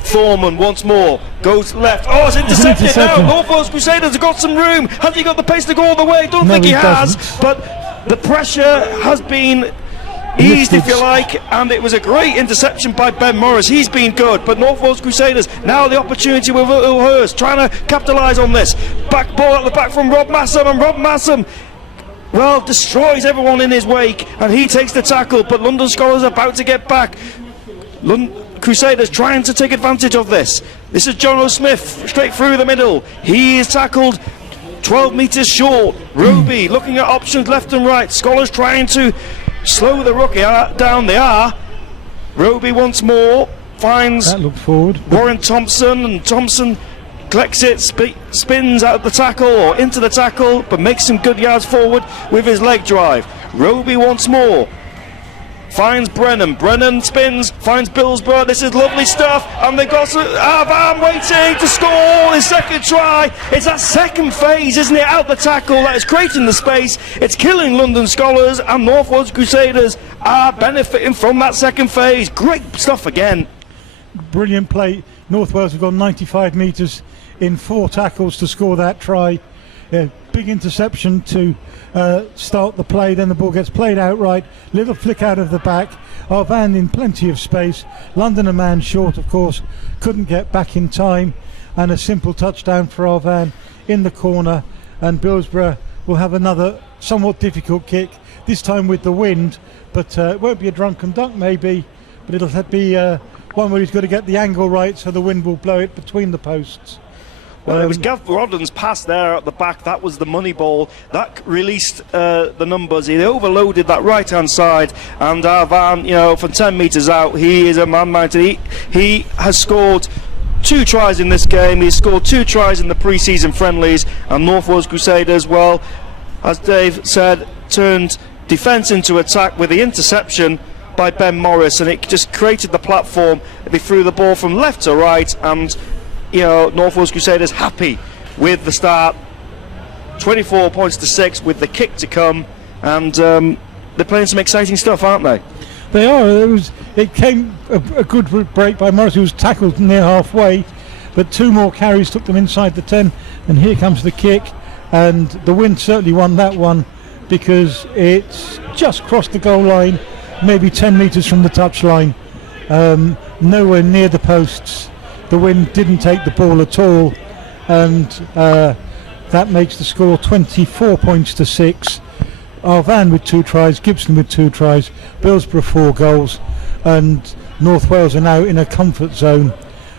Thorman once more goes left. Oh, it's intercepted now. North Wales Crusaders have got some room. Has he got the pace to go all the way? Don't think he has. But the pressure has been eased, if you like, and it was a great interception by Ben Morris. He's been good, but North Wales Crusaders now the opportunity with Hurst trying to capitalise on this. Back ball at the back from Rob Massam, and Rob Massam destroys everyone in his wake, and he takes the tackle, but London Skolars are about to get back. Crusaders trying to take advantage of this. This is John O'Smith straight through the middle. He is tackled 12 metres short. Roby looking at options left and right. Skolars trying to slow the rookie down. They are. Roby once more finds that looked forward. Warren Thompson, and Thompson collects it, spins out of the tackle or into the tackle, but makes some good yards forward with his leg drive. Roby once more finds Brennan spins, finds Billsborough. This is lovely stuff, and they've got Arvan waiting to score his second try. It's that second phase, isn't it, out the tackle that is creating the space. It's killing London Skolars, and North Wales Crusaders are benefiting from that second phase. Great stuff again. Brilliant play. North Wales have gone 95 metres in 4 tackles to score that try. Big interception to start the play, then the ball gets played outright, little flick out of the back. Arvan in plenty of space. London a man short, of course, couldn't get back in time, and a simple touchdown for Arvan in the corner, and Billsborough will have another somewhat difficult kick, this time with the wind, but it won't be a drunken duck maybe, but it'll be one where he's got to get the angle right so the wind will blow it between the posts. Well, it was Gav Rodden's pass there at the back. That was the money ball. That released the numbers. He overloaded that right-hand side. And Arvan, from 10 metres out, he is a man mounted. He has scored 2 tries in this game. He's scored 2 tries in the pre-season friendlies. And North Wales Crusaders, well, as Dave said, turned defence into attack with the interception by Ben Morris. And it just created the platform. They threw the ball from left to right, and North Wales Crusaders happy with the start 24 points to 6 with the kick to come, and they're playing some exciting stuff, aren't they? They are. It came a good break by Morris, who was tackled near halfway, but 2 more carries took them inside the 10, and here comes the kick, and the wind certainly won that one because it's just crossed the goal line, maybe 10 metres from the touchline, nowhere near the posts. The wind didn't take the ball at all, and that makes the score 24 points to 6. Arvan with 2 tries, Gibson with 2 tries, Billsborough 4 goals, and North Wales are now in a comfort zone.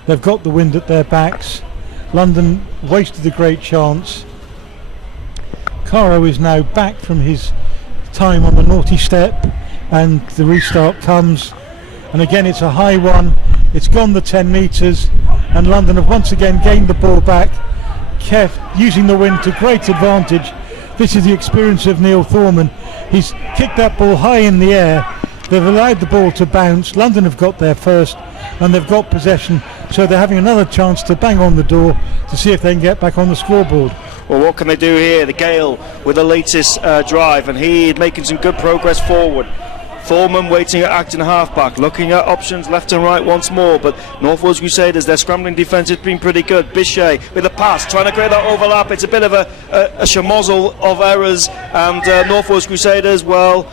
They've got the wind at their backs. London wasted a great chance. Caro is now back from his time on the naughty step, and the restart comes, and again it's a high one. It's gone the 10 metres, and London have once again gained the ball back, using the wind to great advantage. This is the experience of Neil Thorman. He's kicked that ball high in the air. They've allowed the ball to bounce. London have got there first, and they've got possession, so they're having another chance to bang on the door to see if they can get back on the scoreboard. Well, what can they do here? The Gale with the latest drive, and he's making some good progress forward. Thorman waiting at Acton halfback, looking at options left and right once more, but North Wales Crusaders, their scrambling defence has been pretty good. Bichet with a pass, trying to create that overlap. It's a bit of a schmozzle of errors, and North Wales Crusaders, well,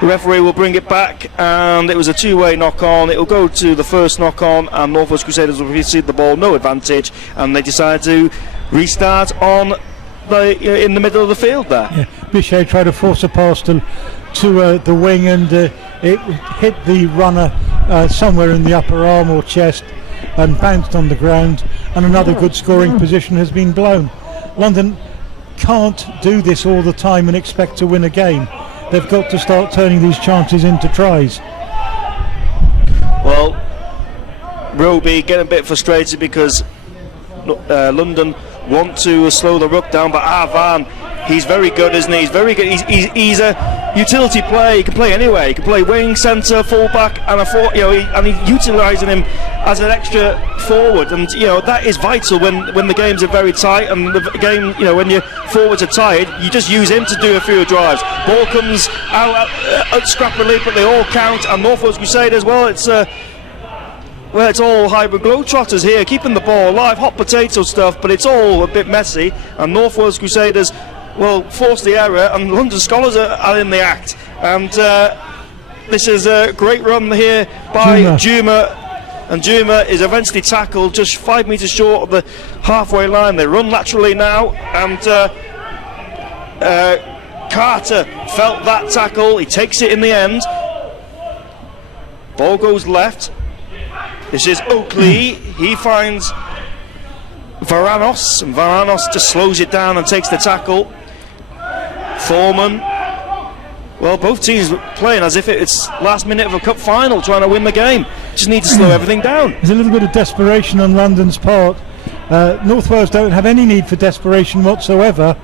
the referee will bring it back, and it was a 2-way knock-on. It will go to the first knock-on, and North Wales Crusaders will receive the ball, no advantage, and they decide to restart on in the middle of the field there. Yeah. Bichet tried to force a pass to the wing, and it hit the runner somewhere in the upper arm or chest and bounced on the ground, and another good scoring position has been blown. London can't do this all the time and expect to win a game. They've got to start turning these chances into tries. Well, Roby getting a bit frustrated because London want to slow the ruck down, but Arvan, he's very good, isn't he? He's very good. He's a utility player. He can play anywhere. He can play wing, centre, fullback, and and he's utilising him as an extra forward. And that is vital when the games are very tight and the game. When your forwards are tired, you just use him to do a few drives. Ball comes out scrappily, but they all count. And North Wales Crusaders, well, it's all hybrid globetrotters here, keeping the ball alive, hot potato stuff, but it's all a bit messy. And North Wales Crusaders will force the error, and London Skolars are in the act. And this is a great run here by Juma, and Juma is eventually tackled just 5 metres short of the halfway line. They run laterally now, and Carter felt that tackle. He takes it in the end. Ball goes left. This is Oakley. He finds Varanos, and Varanos just slows it down and takes the tackle. Thorman. Well, both teams playing as if it's last minute of a cup final, trying to win the game. Just need to slow everything down. There's a little bit of desperation on London's part. North Wales don't have any need for desperation whatsoever.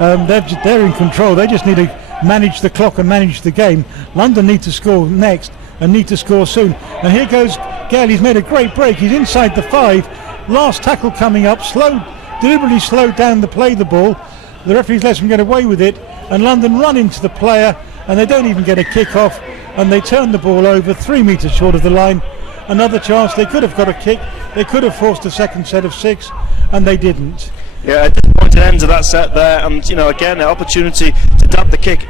They're in control. They just need to manage the clock and manage the game. London need to score next and need to score soon. And here goes Gale. He's made a great break. He's inside the 5. Last tackle coming up. Deliberately slowed down the ball. The referee's lets him get away with it, and London run into the player, and they don't even get a kick off, and they turn the ball over 3 metres short of the line. Another chance. They could have got a kick. They could have forced a second set of 6, and they didn't. Yeah, a disappointing end to that set there, and again, an opportunity to dab the kick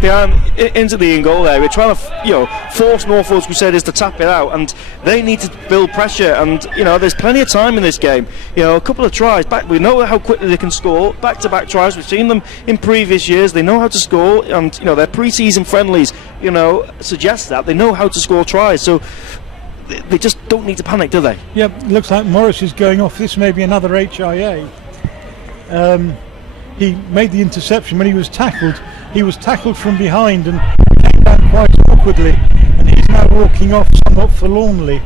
behind into the in goal area, trying to force North Wales Crusaders to tap it out, and they need to build pressure. And there's plenty of time in this game. A couple of tries back. We know how quickly they can score. Back-to-back tries. We've seen them in previous years. They know how to score, and their pre-season friendlies suggest that they know how to score tries. So they just don't need to panic, do they? Yep. Looks like Morris is going off. This may be another HIA. He made the interception when he was tackled. He was tackled from behind and came down quite awkwardly, and he's now walking off somewhat forlornly.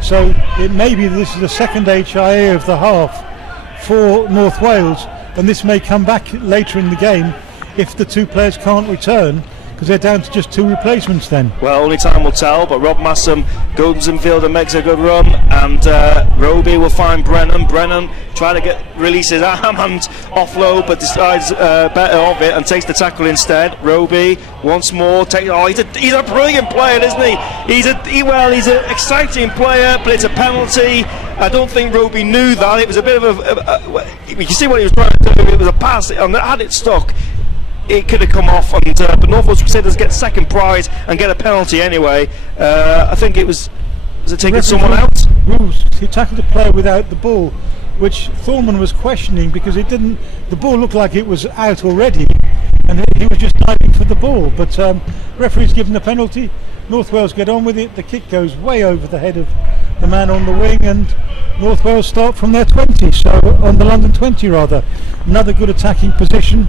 So it may be this is the second HIA of the half for North Wales, and this may come back later in the game if the two players can't return, because they're down to just 2 replacements then. Well, only time will tell, but Rob Massam goes in field and makes a good run, and Roby will find Brennan. Brennan try to release his arm and offload, but decides better of it and takes the tackle instead. Roby once more he's a brilliant player, isn't he? He's an exciting player, but it's a penalty. I don't think Roby knew that. It was a bit of you can see what he was trying to do. It was a pass, and had it stuck, it could have come off, and but North Wales Crusaders get second prize and get a penalty anyway. I think was it taking someone out? He tackled a player without the ball, which Thorman was questioning because the ball looked like it was out already, and he was just diving for the ball. But referee's given the penalty. North Wales get on with it. The kick goes way over the head of the man on the wing, and North Wales start from their 20, so on the London 20 rather. Another good attacking position.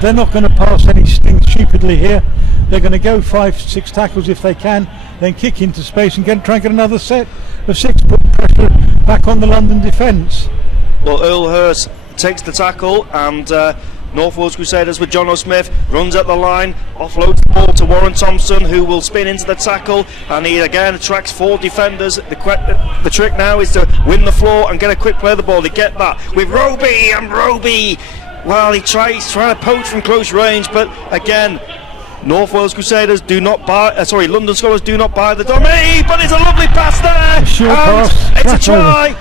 They're not going to pass anything stupidly here. They're going to go 5-6 tackles if they can, then kick into space and try and get another set of 6, put pressure back on the London defence. Well, Earl Hurst takes the tackle, and North Wales Crusaders with John O'Smith runs at the line, offloads the ball to Warren Thompson, who will spin into the tackle, and he again attracts 4 defenders. The trick now is to win the floor and get a quick play of the ball. They get that with Roby, and Roby, well, he's trying to poach from close range, but again, North Wales Crusaders do not buy. London Skolars do not buy the dummy, but it's a lovely pass there, it's a try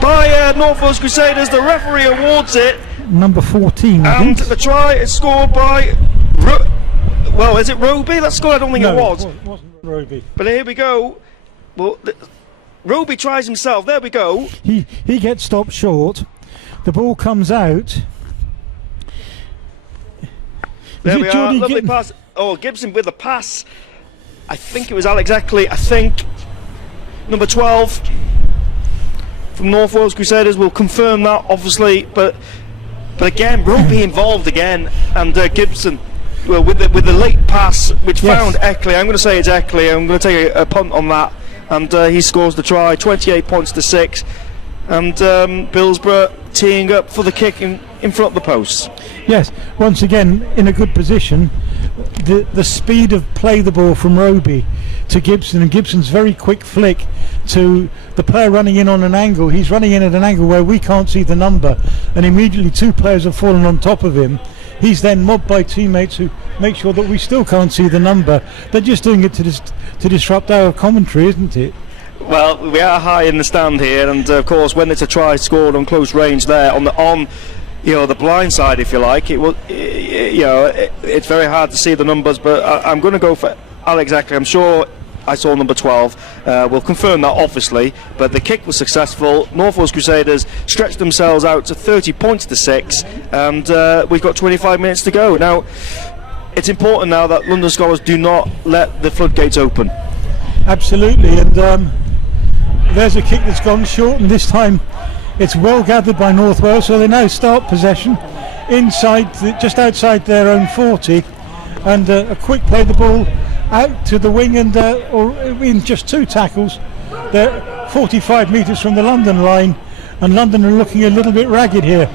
by North Wales Crusaders. The referee awards it. Number 14, and the try is scored by is it Roby that scored? I don't think it was. It wasn't Roby. But here we go. Well, Roby tries himself. There we go. He gets stopped short. The ball comes out. There we are. Lovely pass. Oh, Gibson with the pass. I think it was Alex Eckley. I think number 12 from North Wales Crusaders will confirm that, obviously, but again, Roby involved again, and Gibson, well, with the late pass, which found Eckley. I'm going to say it's Eckley. I'm going to take a punt on that, and he scores the try, 28 points to 6, and Billsborough teeing up for the kick in front of the posts. Yes, once again in a good position. The speed of play the ball from Roby to Gibson, and Gibson's very quick flick to the player running in on an angle. He's running in at an angle where we can't see the number, and immediately 2 players have fallen on top of him. He's then mobbed by teammates who make sure that we still can't see the number. They're just doing it to disrupt our commentary, isn't it? Well, we are high in the stand here, and of course when it's a try scored on close range there on the blind side, if you like, it's very hard to see the numbers, but I'm going to go for Alex Eckley. I'm sure I saw number 12. We'll confirm that, obviously, but the kick was successful. North Wales Crusaders stretched themselves out to 30 points to 6, and we've got 25 minutes to go. Now, it's important now that London Skolars do not let the floodgates open. Absolutely, and there's a kick that's gone short, and this time it's well gathered by North Wales, so they now start possession just outside their own 40, and a quick play the ball out to the wing, and or in just 2 tackles they're 45 metres from the London line, and London are looking a little bit ragged here.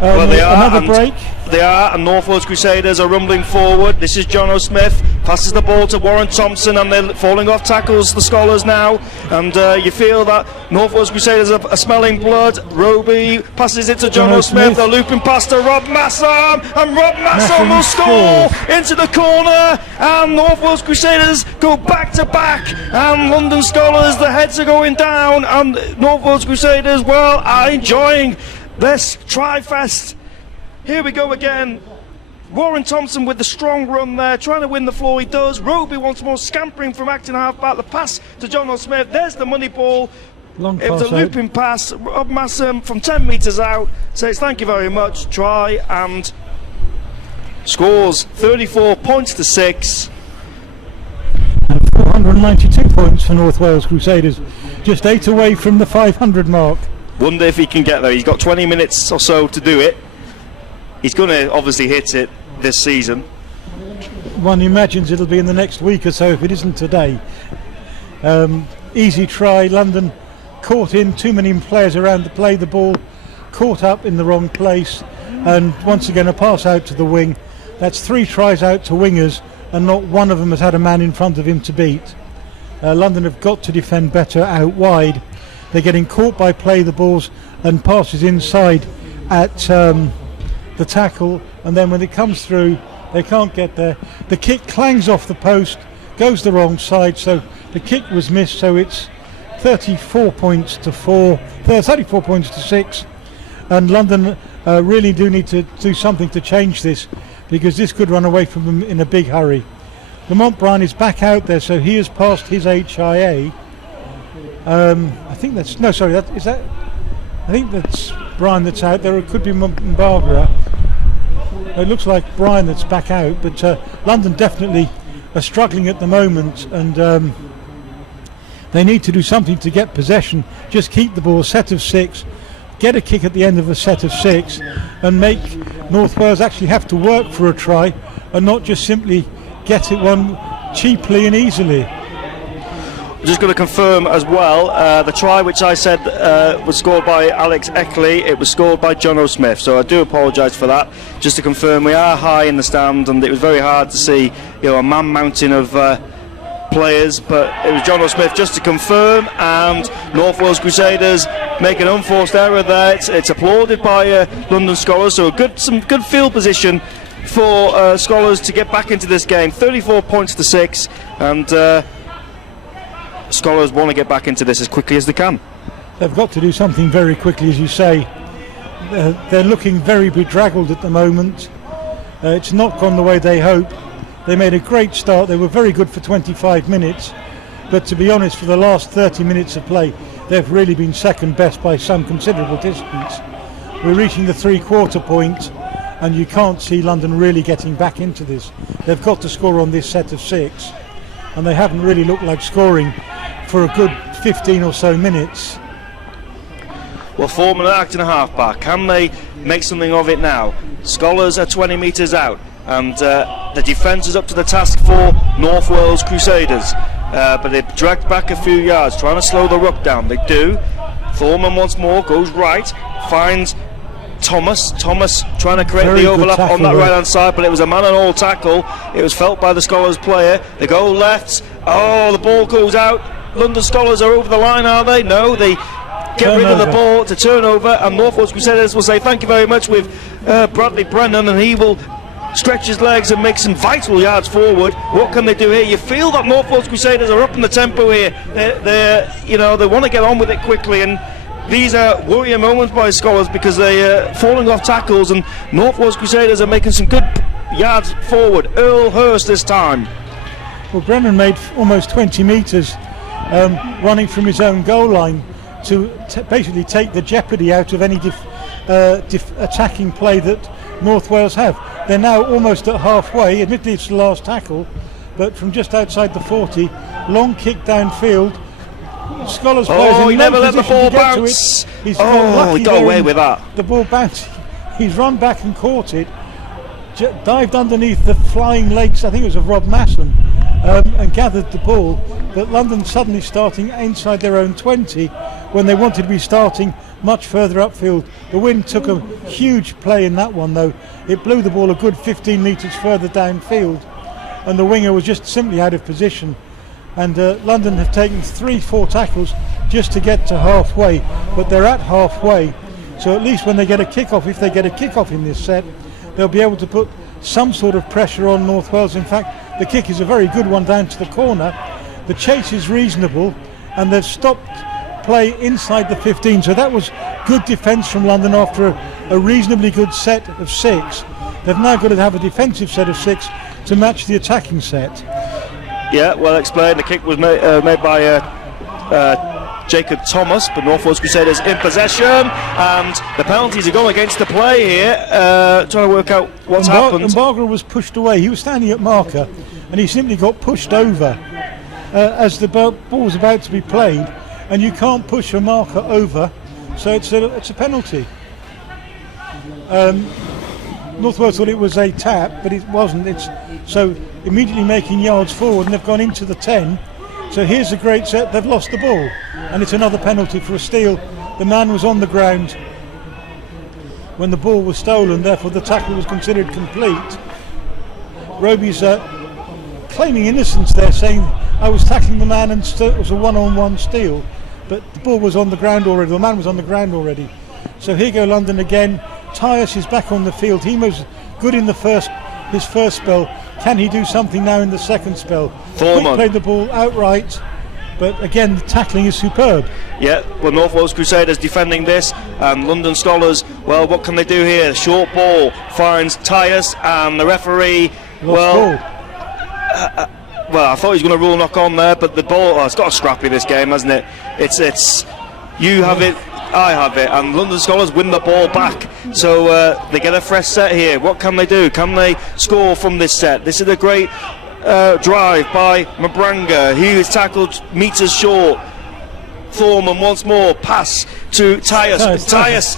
Well, they are, another break. They are, and North Wales Crusaders are rumbling forward. This is John O'Smith, passes the ball to Warren Thompson, and they're falling off tackles, the Skolars now, and you feel that North Wales Crusaders are smelling blood. Roby passes it to John O'Smith, they're looping past to Rob Massam, and Rob Massam will score into the corner, and North Wales Crusaders go back to back, and London Skolars, the heads are going down, and North Wales Crusaders, well, are enjoying this Tri-Fest. Here we go again. Warren Thompson with the strong run there, trying to win the floor. He does. Roby once more scampering from acting half-back. The pass to John O'Smith. There's the money ball. It was a looping pass. Rob Massam from 10 metres out says thank you very much. Try and scores 34 points to 6. And 492 points for North Wales Crusaders. Just 8 away from the 500 mark. Wonder if he can get there. He's got 20 minutes or so to do it. He's going to obviously hit it this season. One imagines it'll be in the next week or so if it isn't today. Easy try. London caught in, too many players around to play the ball, caught up in the wrong place, and once again a pass out to the wing, That's 3 tries out to wingers, and not one of them has had a man in front of him to beat. London have got to defend better out wide. They're getting caught by play the balls and passes inside at the tackle, and then when it comes through they can't get there. The kick clangs off the post, goes the wrong side, so the kick was missed, so it's 34 points to 6, and London really do need to do something to change this, because this could run away from them in a big hurry. Lamont Bryan is back out there, so he has passed his HIA. I think that's I think that's Bryan that's out there. It could be Mbarga. It looks like Bryan that's back out, but London definitely are struggling at the moment, and they need to do something to get possession. Just keep the ball, set of 6, get a kick at the end of a set of 6, and make North Wales actually have to work for a try, and not just simply get it one cheaply and easily. Just going to confirm as well, the try which I said was scored by Alex Eckley, it was scored by John O'Smith, so I do apologise for that. Just to confirm, we are high in the stand, and it was very hard to see, a man mountain of players, but it was John O'Smith, just to confirm. And North Wales Crusaders make an unforced error there. It's applauded by London Skolars, so some good field position for Skolars to get back into this game. 34 points to 6, and Skolars want to get back into this as quickly as they can. They've got to do something very quickly, as you say. They're looking very bedraggled at the moment. It's not gone the way they hope. They made a great start. They were very good for 25 minutes, but to be honest, for the last 30 minutes of play, they've really been second best by some considerable distance. We're reaching the 3/4 point, and you can't see London really getting back into this. They've got to score on this set of 6, and they haven't really looked like scoring for a good 15 or so minutes. Well, Foreman acting a half-back. Can they make something of it now? Skolars are 20 metres out, and the defence is up to the task for North Wales Crusaders. But they've dragged back a few yards, trying to slow the ruck down. They do. Foreman once more goes right, finds Thomas trying to create the overlap on that right hand side, but it was a man and all tackle. It was felt by the Skolars player. They go left. Oh, the ball goes out. London Skolars are over the line, are they? No, they get rid of the ball to turn over, and North Wales Crusaders will say thank you very much with Bradley Brennan, and he will stretch his legs and make some vital yards forward. What can they do here? You feel that North Wales Crusaders are up in the tempo here. They want to get on with it quickly, and these are worrying moments by Skolars because they're falling off tackles, and North Wales Crusaders are making some good yards forward. Earl Hurst this time. Well, Brennan made almost 20 metres running from his own goal line to basically take the jeopardy out of any attacking play that North Wales have. They're now almost at halfway. Admittedly it's the last tackle, but from just outside the 40, long kick downfield. Skolars players he never let the ball bounce. He got away with that. The ball bounced. He's run back and caught it, dived underneath the flying legs, I think it was of Rob Masson, and gathered the ball. But London suddenly starting inside their own 20 when they wanted to be starting much further upfield. The wind took a huge play in that one, though. It blew the ball a good 15 metres further downfield, and the winger was just simply out of position. And London have taken 3-4 tackles just to get to halfway, but they're at halfway, so at least when they get a kick-off, if they get a kick-off in this set, they'll be able to put some sort of pressure on North Wales. In fact, the kick is a very good one down to the corner. The chase is reasonable, and they've stopped play inside the 15, so that was good defence from London after a reasonably good set of 6. They've now got to have a defensive set of 6 to match the attacking set. Yeah, well explained. The kick was made by Jacob Thomas, but North Wales Crusaders in possession, and the penalties are going against the play here. Trying to work out what's happened. Mbarga was pushed away. He was standing at marker, and he simply got pushed over as the ball was about to be played, and you can't push a marker over, so it's a penalty. North Wales thought it was a tap, but it wasn't. So immediately making yards forward, and they've gone into the 10. So here's a great set. They've lost the ball, and it's another penalty for a steal. The man was on the ground when the ball was stolen, therefore the tackle was considered complete. Roby's claiming innocence there, saying I was tackling the man and it was a one-on-one steal, but the ball was on the ground already, the man was on the ground already. So here go London again. Tyus is back on the field. He was good in his first spell. Can he do something now in the second spell? Thorman played the ball outright, but again the tackling is superb. Yeah, well, North Wales Crusaders defending this, and London Scholars, well, what can they do here? Short ball finds Tyus, and the referee, well, I thought he was going to rule knock on there, but the ball, it's got a scrappy this game, hasn't it? It's you have it, I have it, and London Scholars win the ball back. So they get a fresh set here. What can they do? Can they score from this set? This is a great drive by Mabranga. He is tackled meters short. Thorman once more, pass to Tyus. Tyus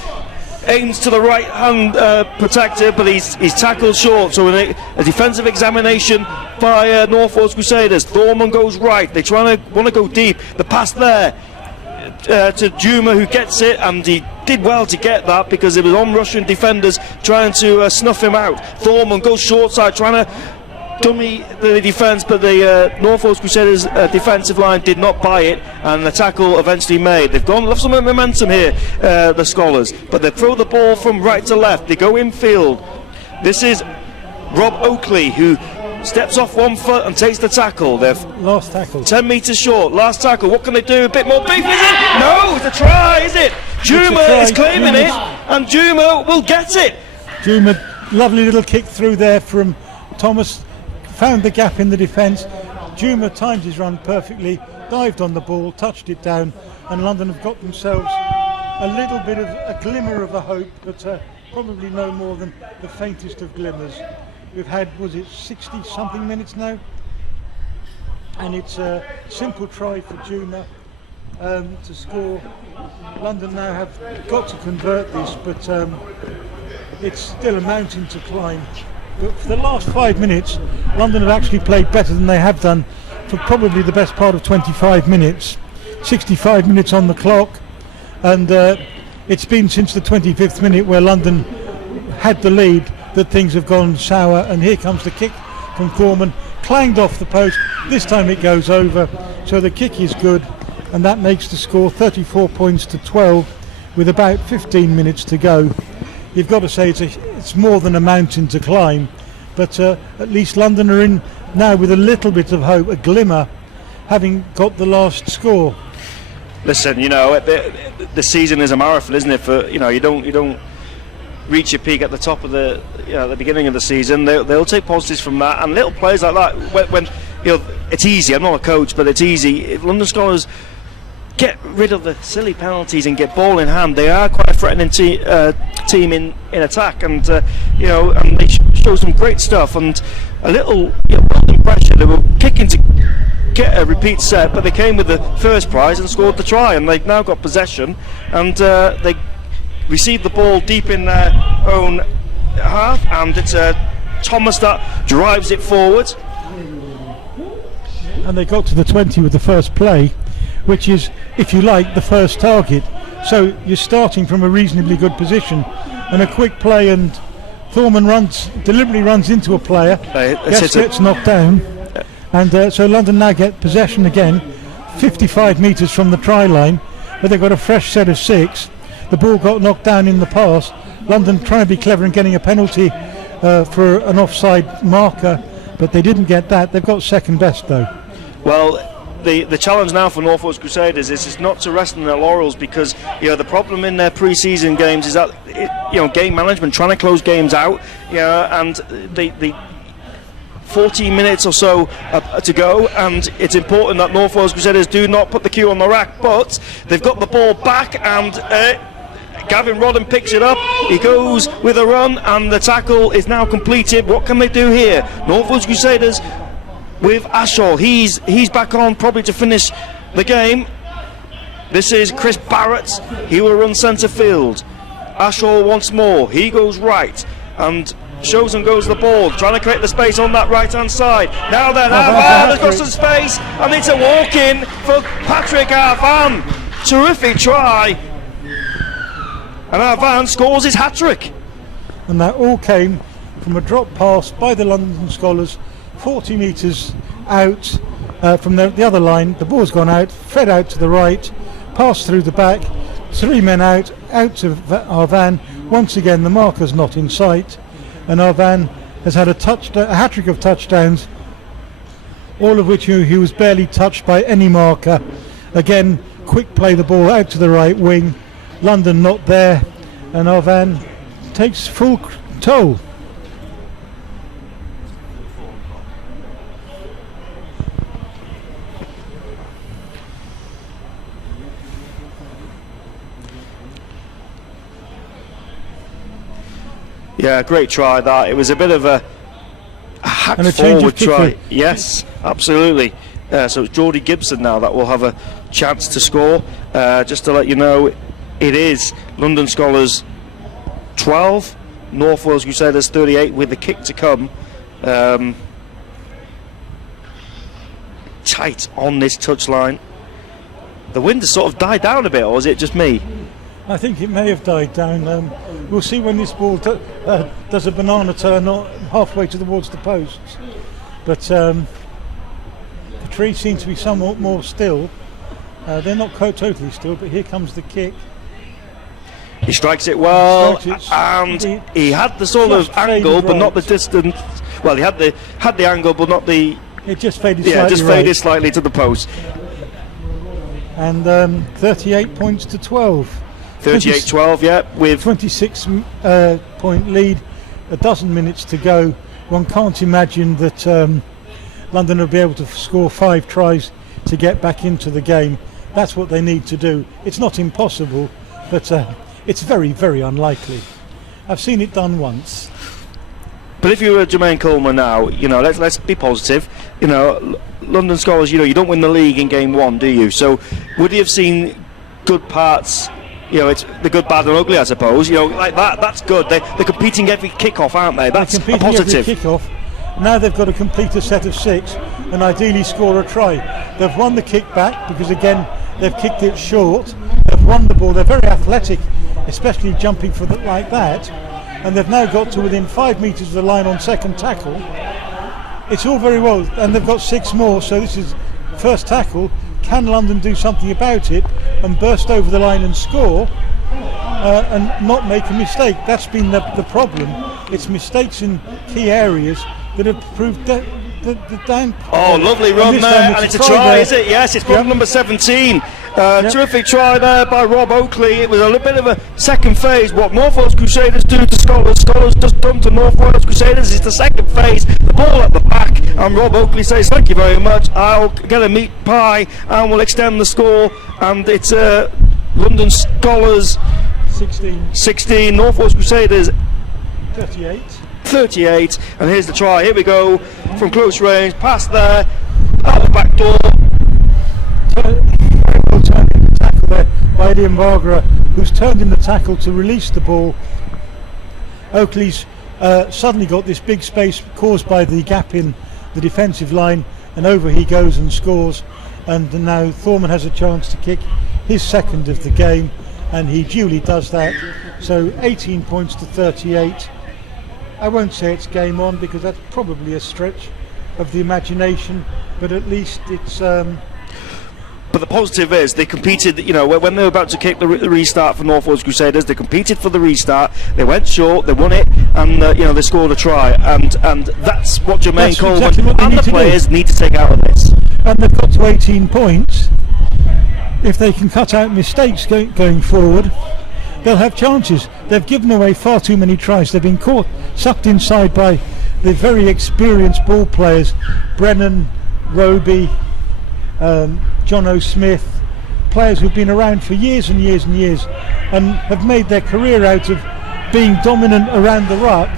aims to the right hand protector, but he's tackled short. So a defensive examination by North Wales Crusaders. Thorman goes right. They want to go deep. The pass there to Juma, who gets it, and he did well to get that because it was on Russian defenders trying to snuff him out. Thorman goes short side, trying to dummy the defence, but the North Wales Crusaders defensive line did not buy it, and the tackle eventually made. They've lost some momentum here, the Scholars, but they throw the ball from right to left. They go infield. This is Rob Oakley, who steps off 1 foot and takes the tackle. They're last tackle 10 metres short. Last tackle. What can they do? A bit more beef, is it? No, it's a try, is it? Juma is claiming it, and Juma will get it. Juma, lovely little kick through there from Thomas, found the gap in the defence. Juma timed his run perfectly, dived on the ball, touched it down, and London have got themselves a little bit of a glimmer of a hope, but probably no more than the faintest of glimmers. We've had, was it 60 something minutes now? And it's a simple try for Juma to score. London now have got to convert this, but it's still a mountain to climb. But for the last 5 minutes, London have actually played better than they have done for probably the best part of 25 minutes. 65 minutes on the clock, and it's been since the 25th minute where London had the lead that things have gone sour, and here comes the kick from Thorman, clanged off the post. This time it goes over, so the kick is good, and that makes the score 34 points to 12 with about 15 minutes to go. You've got to say it's more than a mountain to climb, but at least London are in now with a little bit of hope, a glimmer, having got the last score. Listen, the season is a marathon, isn't it? For you don't reach your peak at the top of the the beginning of the season. They'll take positives from that, and little plays like that when it's easy. I'm not a coach, but it's easy. If London Scholars get rid of the silly penalties and get ball in hand, they are quite a threatening team in attack, and and they show some great stuff and a little building pressure. They were kicking to get a repeat set, but they came with the first prize and scored the try, and they've now got possession, and they received the ball deep in their own half, and it's Thomas that drives it forward, and they got to the 20 with the first play, which is, if you like, the first target. So you're starting from a reasonably good position, and a quick play, and Thorman deliberately runs into a player, gets knocked down, and so London now get possession again, 55 metres from the try line, but they've got a fresh set of 6. The ball got knocked down in the pass. London trying to be clever and getting a penalty for an offside marker, but they didn't get that. They've got second best though. Well, the challenge now for North Wales Crusaders is not to rest on their laurels, because the problem in their pre-season games is that game management, trying to close games out, and the 14 minutes or so to go, and it's important that North Wales Crusaders do not put the cue on the rack, but they've got the ball back, and Gavin Rodden picks it up, he goes with a run, and the tackle is now completed. What can they do here? North Wales Crusaders with Ashall, he's back on probably to finish the game. This is Chris Barrett, he will run centre field. Ashall once more, he goes right, and Chosen goes the ball, trying to create the space on that right hand side. Now then, Arvan has got some space, and it's a walk in for Patrick Arvan. Terrific try, and Arvan scores his hat trick. And that all came from a drop pass by the London Scholars, 40 metres out from the other line. The ball's gone out, fed out to the right, passed through the back, 3 men out to Arvan. Once again, the marker's not in sight, and Arvan has had a hat-trick of touchdowns, all of which he was barely touched by any marker. Again, quick play the ball out to the right wing, London not there, and Arvan takes full toll. Yeah, great try that. It was a bit of a hack And a change forward of kicker. try. Yes, absolutely. So it's Geordie Gibson now that will have a chance to score. Just to let you know, it is London Scholars 12, North Wales Crusaders 38, with the kick to come. Tight on this touchline. The wind has sort of died down a bit, or is it just me? I think it may have died down. We'll see when this ball does a banana turn halfway towards the posts. But the trees seem to be somewhat more still. They're not totally still, but here comes the kick. He strikes it well, Strikes it. and he had the sort of Just faded angle, but not the right. distance. Well, he had the angle, but not the. It just faded Yeah, slightly just right. faded slightly to the post. And 38 points to 12. 38-12, yeah, with 26 point lead, a dozen minutes to go. One can't imagine that London will be able to score 5 tries to get back into the game. That's what they need to do. It's not impossible, but it's very, very unlikely. I've seen it done once. But if you were Jermaine Coleman now, you know, let's be positive. You know, London Scholars, you know, you don't win the league in game 1, do you? So would he have seen good parts? You know, it's the good, bad and ugly, I suppose. You know, like that, that's good. They're competing every kick-off, aren't they? That's They're a competing positive. every kick-off. Now they've got to complete a set of 6 and ideally score a try. They've won the kick back because, again, they've kicked it short. They've won the ball. They're very athletic, especially jumping for like that. And they've now got to within 5 metres of the line on second tackle. It's all very well, and they've got 6 more, so this is first tackle. Can London do something about it and burst over the line and score and not make a mistake? That's been the problem. It's mistakes in key areas that have proved the down. Oh, lovely run there, and it's a try, is it? Yes, it's ball number 17. Terrific try there by Rob Oakley. It was a little bit of a second phase. What North Wales Crusaders do to Scholars, Scholars just done to North Wales Crusaders. It's the second phase. The ball at the back, and Rob Oakley says, "Thank you very much. I'll get a meat pie, and we'll extend the score." And it's London Scholars 16, North Wales Crusaders 38, and here's the try. Here we go from close range, past there, out the back door. Tackle there by Eddie Mbargara, who's turned in the tackle to release the ball. Oakley's suddenly got this big space caused by the gap in the defensive line, and over he goes and scores. And now Thorman has a chance to kick his second of the game, and he duly does that. So 18 points to 38. I won't say it's game on because that's probably a stretch of the imagination, but at least it's But the positive is they competed, you know, when they were about to kick the restart for North Wales Crusaders, they competed for the restart, they went short, they won it, and you know, they scored a try, and that's what Jermaine Coleman exactly what and the players need to take out of this. And they've got to 18 points. If they can cut out mistakes going forward, they'll have chances. They've given away far too many tries. They've been sucked inside by the very experienced ball players, Brennan, Roby, John O'Smith, players who've been around for years and years and years and have made their career out of being dominant around the ruck,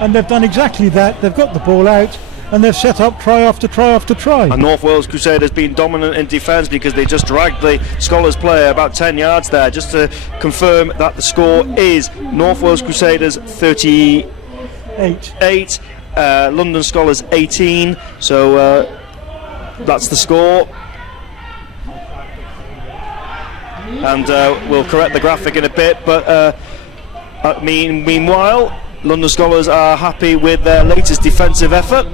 and they've done exactly that. They've got the ball out and they've set up try after try after try. And North Wales Crusaders been dominant in defence because they just dragged the Scholars player about 10 yards there, just to confirm that the score is North Wales Crusaders 38, London Scholars 18, so that's the score. And we'll correct the graphic in a bit, but meanwhile London Scholars are happy with their latest defensive effort.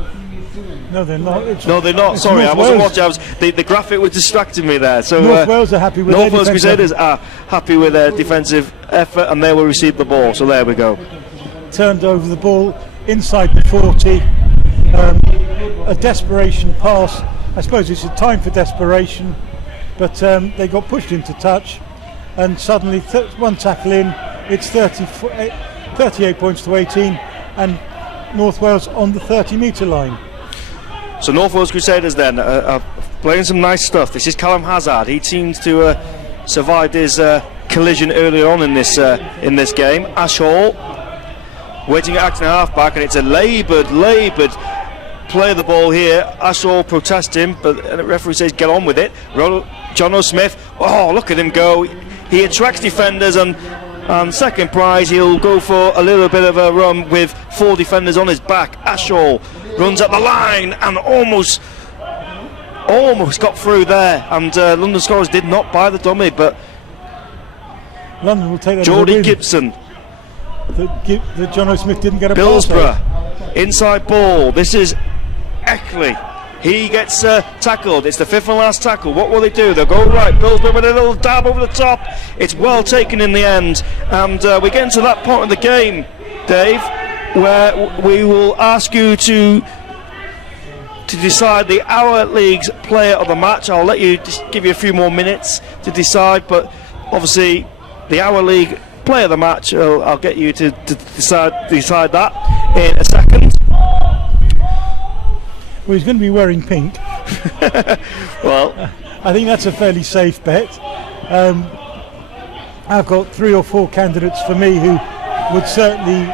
No, they're not. No, they're not. Sorry, I wasn't watching. The graphic was distracting me there. So North Wales are happy with North their Wales Crusaders are happy with their defensive effort, and they will receive the ball. So there we go. Turned over the ball inside the 40. A desperation pass. I suppose it's a time for desperation, but they got pushed into touch, and suddenly one tackle in. It's 38 points to 18, and North Wales on the 30-metre line. So North Wales Crusaders then are playing some nice stuff. This is Callum Hazard. He seems to survived his collision earlier on in this game. Ash Hall waiting at acting half-back, and it's a laboured play of the ball here. Ash Hall protesting, but the referee says get on with it. John O'Smith, oh, look at him go. He attracts defenders, and second prize, he'll go for a little bit of a run with 4 defenders on his back. Ash Hall runs at the line and almost got through there, and London Scholars did not buy the dummy, but London will take that. Jordy Gibson, that John O'Smith didn't get a Billsborough inside ball. This is Eckley. He gets tackled. It's the 5th and last tackle. What will they do? They'll go right. Billsborough with a little dab over the top. It's well taken in the end, and we're getting to that point of the game, Dave, where we will ask you to decide the Our League's player of the match. I'll let you just give you a few more minutes to decide, but obviously the Our League player of the match, I'll get you to decide that in a second. Well, he's going to be wearing pink. Well, I think that's a fairly safe bet. I've got 3 or 4 candidates for me who would certainly...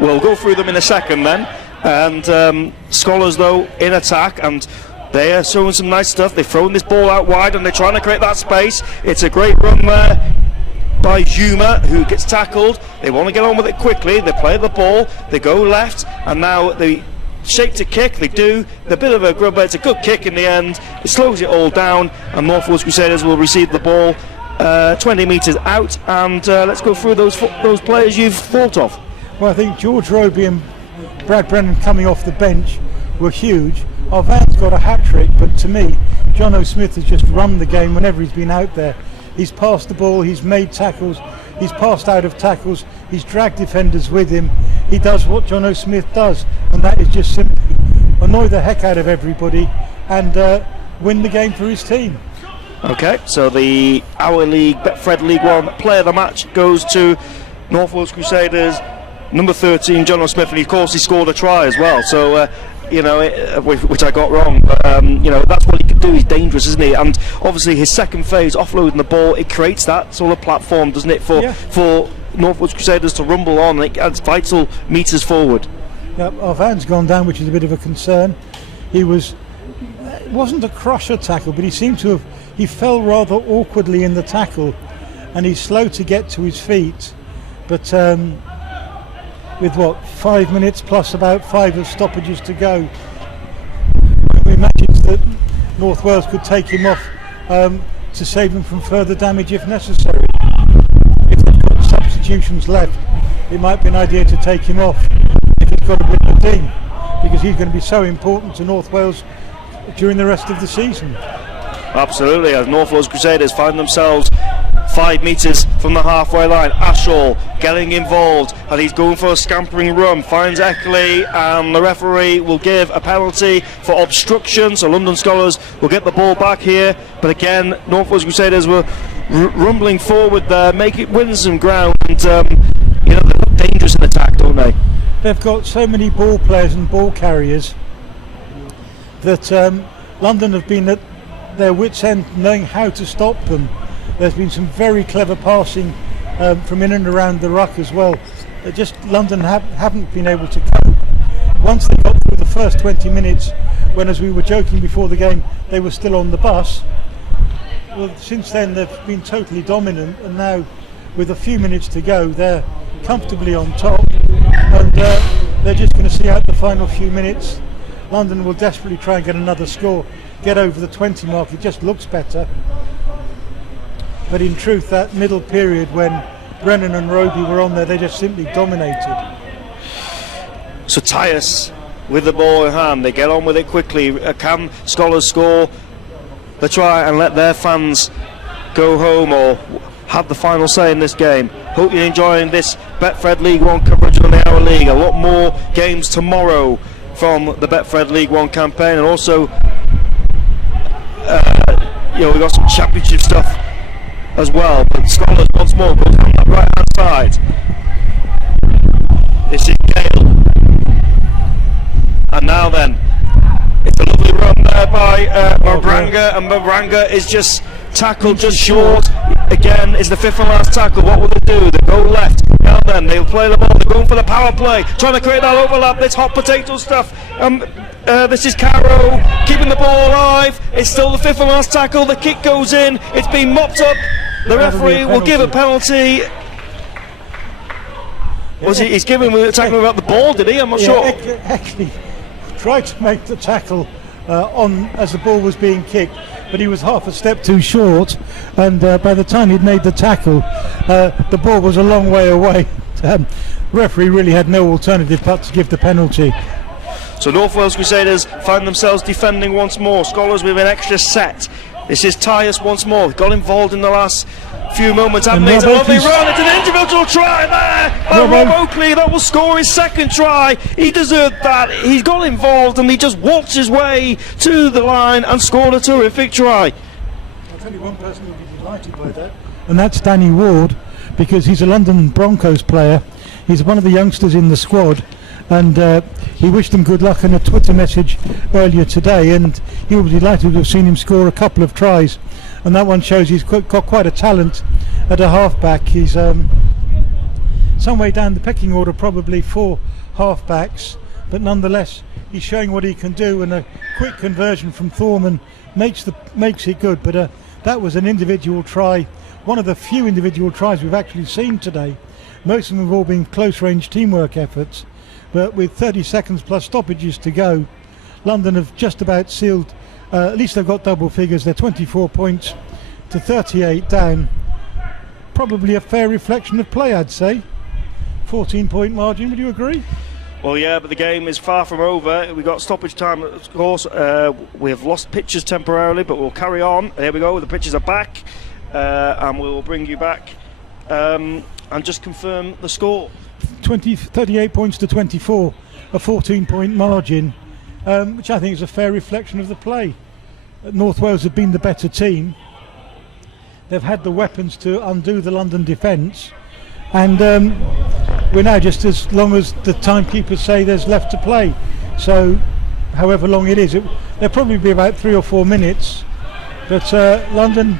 We'll go through them in a second then. And Scholars, though, in attack, and they are showing some nice stuff. They've thrown this ball out wide, and they're trying to create that space. It's a great run there by Zuma, who gets tackled. They want to get on with it quickly. They play the ball, they go left, and now they shape to kick. They do. They're a bit of a grubber. It's a good kick in the end. It slows it all down, and North Wales Crusaders will receive the ball 20 metres out. And let's go through those players you've thought of. Well, I think George Roby and Brad Brennan coming off the bench were huge. Our van's got a hat-trick, but to me, John O'Smith has just run the game whenever he's been out there. He's passed the ball, he's made tackles, he's passed out of tackles, he's dragged defenders with him. He does what John O'Smith does, and that is just simply annoy the heck out of everybody and win the game for his team. Okay, so the Our League, Betfred League One player of the match goes to North Wales Crusaders, number 13, John O'Smith, and of course he scored a try as well, so which I got wrong, but that's what he can do. He's dangerous, isn't he? And obviously his second phase, offloading the ball, it creates that sort of platform, doesn't it, for North Wales Crusaders to rumble on, and it adds vital metres forward. Yep, our van's gone down, which is a bit of a concern. It wasn't a crusher tackle, but he seemed to have, he fell rather awkwardly in the tackle, and he's slow to get to his feet, but with 5 minutes plus about 5 of stoppages to go, we imagine that North Wales could take him off to save him from further damage if necessary. If they've got substitutions left, it might be an idea to take him off if he's got a bit of a ding, because he's going to be so important to North Wales during the rest of the season. Absolutely, as North Wales Crusaders find themselves 5 metres from the halfway line. Ash Hall getting involved, and he's going for a scampering run, finds Eckley, and the referee will give a penalty for obstruction, so London Scholars will get the ball back here, but again North Wales Crusaders were rumbling forward there, winning some ground, and they look dangerous in attack, don't they? They've got so many ball players and ball carriers that London have been at their wits' end knowing how to stop them. There's been some very clever passing from in and around the ruck as well. Just London haven't been able to cope. Once they got through the first 20 minutes, when, as we were joking before the game, they were still on the bus, well, since then they've been totally dominant, and now with a few minutes to go they're comfortably on top, and they're just going to see out the final few minutes. London will desperately try and get another score, get over the 20 mark. It just looks better. But in truth, that middle period when Brennan and Roby were on there, they just simply dominated. So Tyus with the ball in hand, they get on with it quickly. Can Skolars score the try and let their fans go home or have the final say in this game? Hope you're enjoying this Betfred League One coverage on the Hour League. A lot more games tomorrow from the Betfred League One campaign, and also we've got some championship stuff as well. But Skolars once more goes down that right hand side. This is Gale, and now then it's a lovely run there by Mabranga, and Mabranga is just tackled just short. Again, is the fifth and last tackle. What will they do? They go left. Now then, they'll play the ball. They're going for the power play, trying to create that overlap. This hot potato stuff. This is Caro keeping the ball alive. It's still the fifth and last tackle. The kick goes in. It's been mopped up. The referee will give a penalty. He's giving the tackle about the ball, did he? I'm not sure. Actually, tried to make the tackle on as the ball was being kicked, but he was half a step too short, and by the time he'd made the tackle, the ball was a long way away. Referee really had no alternative but to give the penalty. So North Wales Crusaders find themselves defending once more. Skolars with an extra set. This is Tyus once more. Got involved in the last few moments and made a lovely run. It's an individual try there by Rob Oakley. That will score his second try. He deserved that. He got involved and he just walked his way to the line and scored a terrific try. I'll tell you one person who will be delighted by that, and that's Danny Ward, because he's a London Broncos player. He's one of the youngsters in the squad, and he wished him good luck in a Twitter message earlier today, and he will be delighted to have seen him score a couple of tries, and that one shows he's got quite a talent at a halfback. He's some way down the pecking order, probably for halfbacks, but nonetheless he's showing what he can do, and a quick conversion from Thorman makes it good. But that was an individual try, one of the few individual tries we've actually seen today. Most of them have all been close range teamwork efforts, but with 30 seconds plus stoppages to go, London have just about sealed, at least they've got double figures. They're 24 points to 38 down. Probably a fair reflection of play, I'd say. 14-point margin, would you agree? Well, yeah, but the game is far from over. We've got stoppage time, of course. We have lost pitches temporarily, but we'll carry on. There we go, the pitches are back, and we'll bring you back and just confirm the score. 38 points to 24, a 14-point margin, which I think is a fair reflection of the play. North Wales have been the better team. They've had the weapons to undo the London defence, and we're now just as long as the timekeepers say there's left to play. So however long it is, there'll probably be about 3 or 4 minutes, but London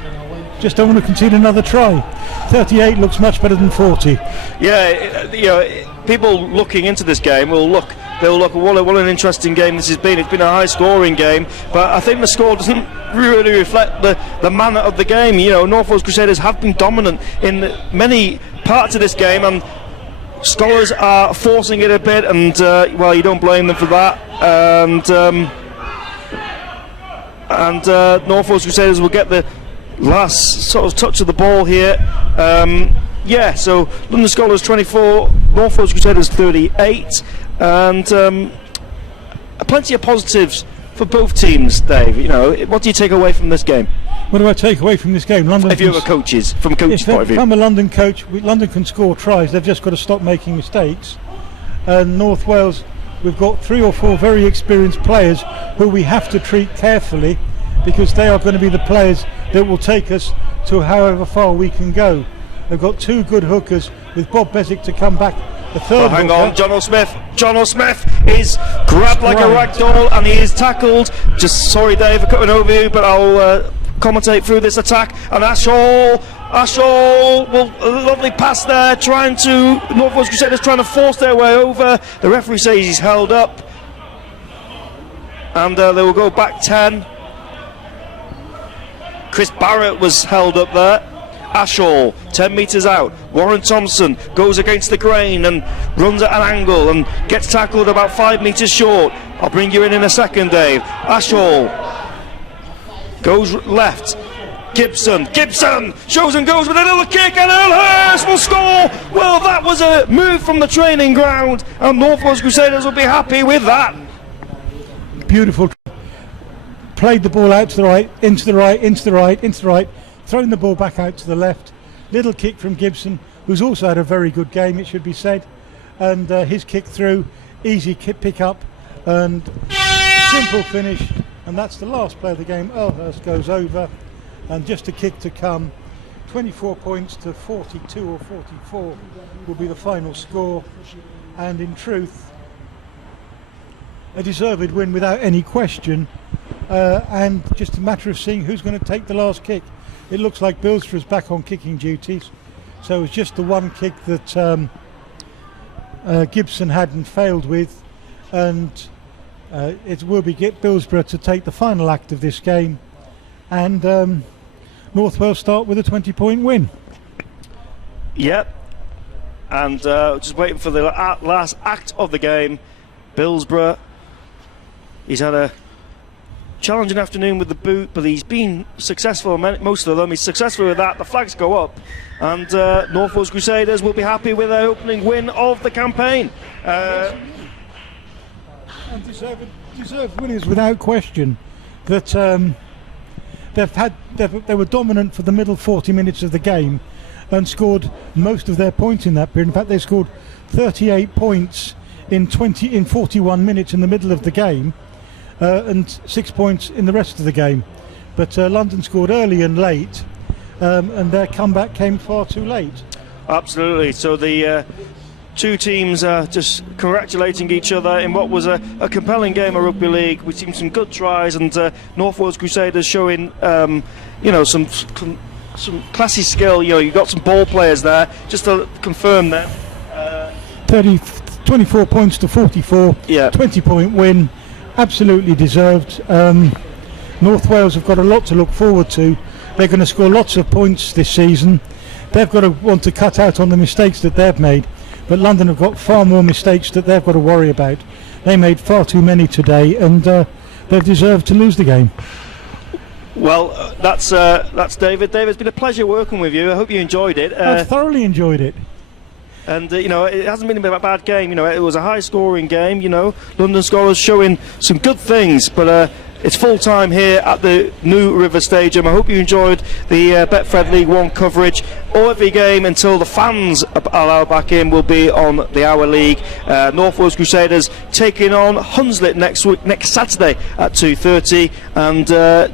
just don't want to concede another try. 38 looks much better than 40. Yeah, people looking into this game they'll look, what an interesting game this has been. It's been a high scoring game, but I think the score doesn't really reflect the manner of the game. North Wales Crusaders have been dominant in many parts of this game, and Skolars are forcing it a bit, and you don't blame them for that. And North Wales Crusaders will get the last sort of touch of the ball here. So London Skolars 24, North Wales Crusaders 38, and plenty of positives for both teams, Dave. What do you take away from this game? What do I take away from this game? London, if you were coaches, from a coach's point of view. If I'm a London coach, London can score tries. They've just got to stop making mistakes. And North Wales, we've got 3 or 4 very experienced players who we have to treat carefully, because they are going to be the players that will take us to however far we can go. They've got 2 good hookers, with Bob Bezic to come back. The third hang on, John O'Smith is grabbed like a rag doll, and he is tackled. Just sorry, Dave, for cutting over you, but I'll commentate through this attack. And Ashall, a lovely pass there, North Wales Crusaders trying to force their way over. The referee says he's held up, and they will go back 10. Chris Barrett was held up there. Ashall, 10 metres out. Warren Thompson goes against the grain and runs at an angle and gets tackled about 5 metres short. I'll bring you in a second, Dave. Ashall goes left. Gibson shows and goes with a little kick, and Earlhurst will score. Well, that was a move from the training ground, and North Wales Crusaders will be happy with that. Beautiful. Played the ball out to the right, into the right, into the right, into the right, throwing the ball back out to the left. Little kick from Gibson, who's also had a very good game, it should be said. And his kick through, easy pick up, and simple finish. And that's the last play of the game. Earlhurst goes over, and just a kick to come. 24 points to 42 or 44 will be the final score. And in truth, a deserved win without any question. And just a matter of seeing who's going to take the last kick. It looks like Bilsborough's back on kicking duties. So it's just the one kick that Gibson hadn't failed with. And it will be Bilsborough to take the final act of this game, and North Wales start with a 20-point win. Yep, and just waiting for the last act of the game. Bilsborough, he's had a challenging afternoon with the boot, but he's been successful, most of them. He's successful with that. The flags go up, and North Wales Crusaders will be happy with their opening win of the campaign. And deserved winners without question. That they were dominant for the middle 40 minutes of the game and scored most of their points in that period. In fact, they scored 38 points in 41 minutes in the middle of the game, and 6 points in the rest of the game. But London scored early and late, and their comeback came far too late. Absolutely. So the two teams just congratulating each other in what was a compelling game of rugby league. We've seen some good tries, and North Wales Crusaders showing some classy skill. You've got some ball players there. Just to confirm that 24 points to 44. Yeah. 20-point win, absolutely deserved. North Wales have got a lot to look forward to. They're going to score lots of points this season. They've got to want to cut out on the mistakes that they've made. But London have got far more mistakes that they've got to worry about. They made far too many today, and they've deserved to lose the game. Well, that's David. David, it's been a pleasure working with you. I hope you enjoyed it. I've thoroughly enjoyed it. And it hasn't been a bad game. It was a high-scoring game. London Skolars showing some good things, but it's full time here at the New River Stadium. I hope you enjoyed the Betfred League One coverage. Every game until the fans are allowed back in will be on the Hour League. North Wales Crusaders taking on Hunslet next Saturday at 2:30. And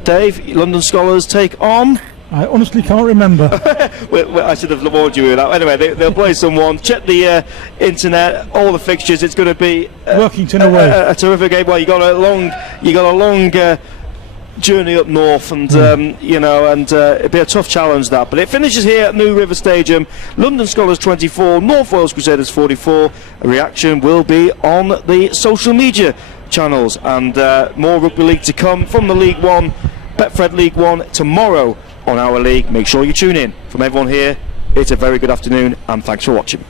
Dave, London Skolars take on. I honestly can't remember. I should have warned you with that. Anyway, they'll play someone. Check the internet, all the fixtures. It's going to be Workington away. A terrific game. Well, you got a long journey up north, and it'd be a tough challenge that. But it finishes here at New River Stadium. London Skolars 24, North Wales Crusaders 44. A reaction will be on the social media channels, and more rugby league to come from the League One, Betfred League One tomorrow on Our League. Make sure you tune in. From everyone here, it's a very good afternoon, and thanks for watching.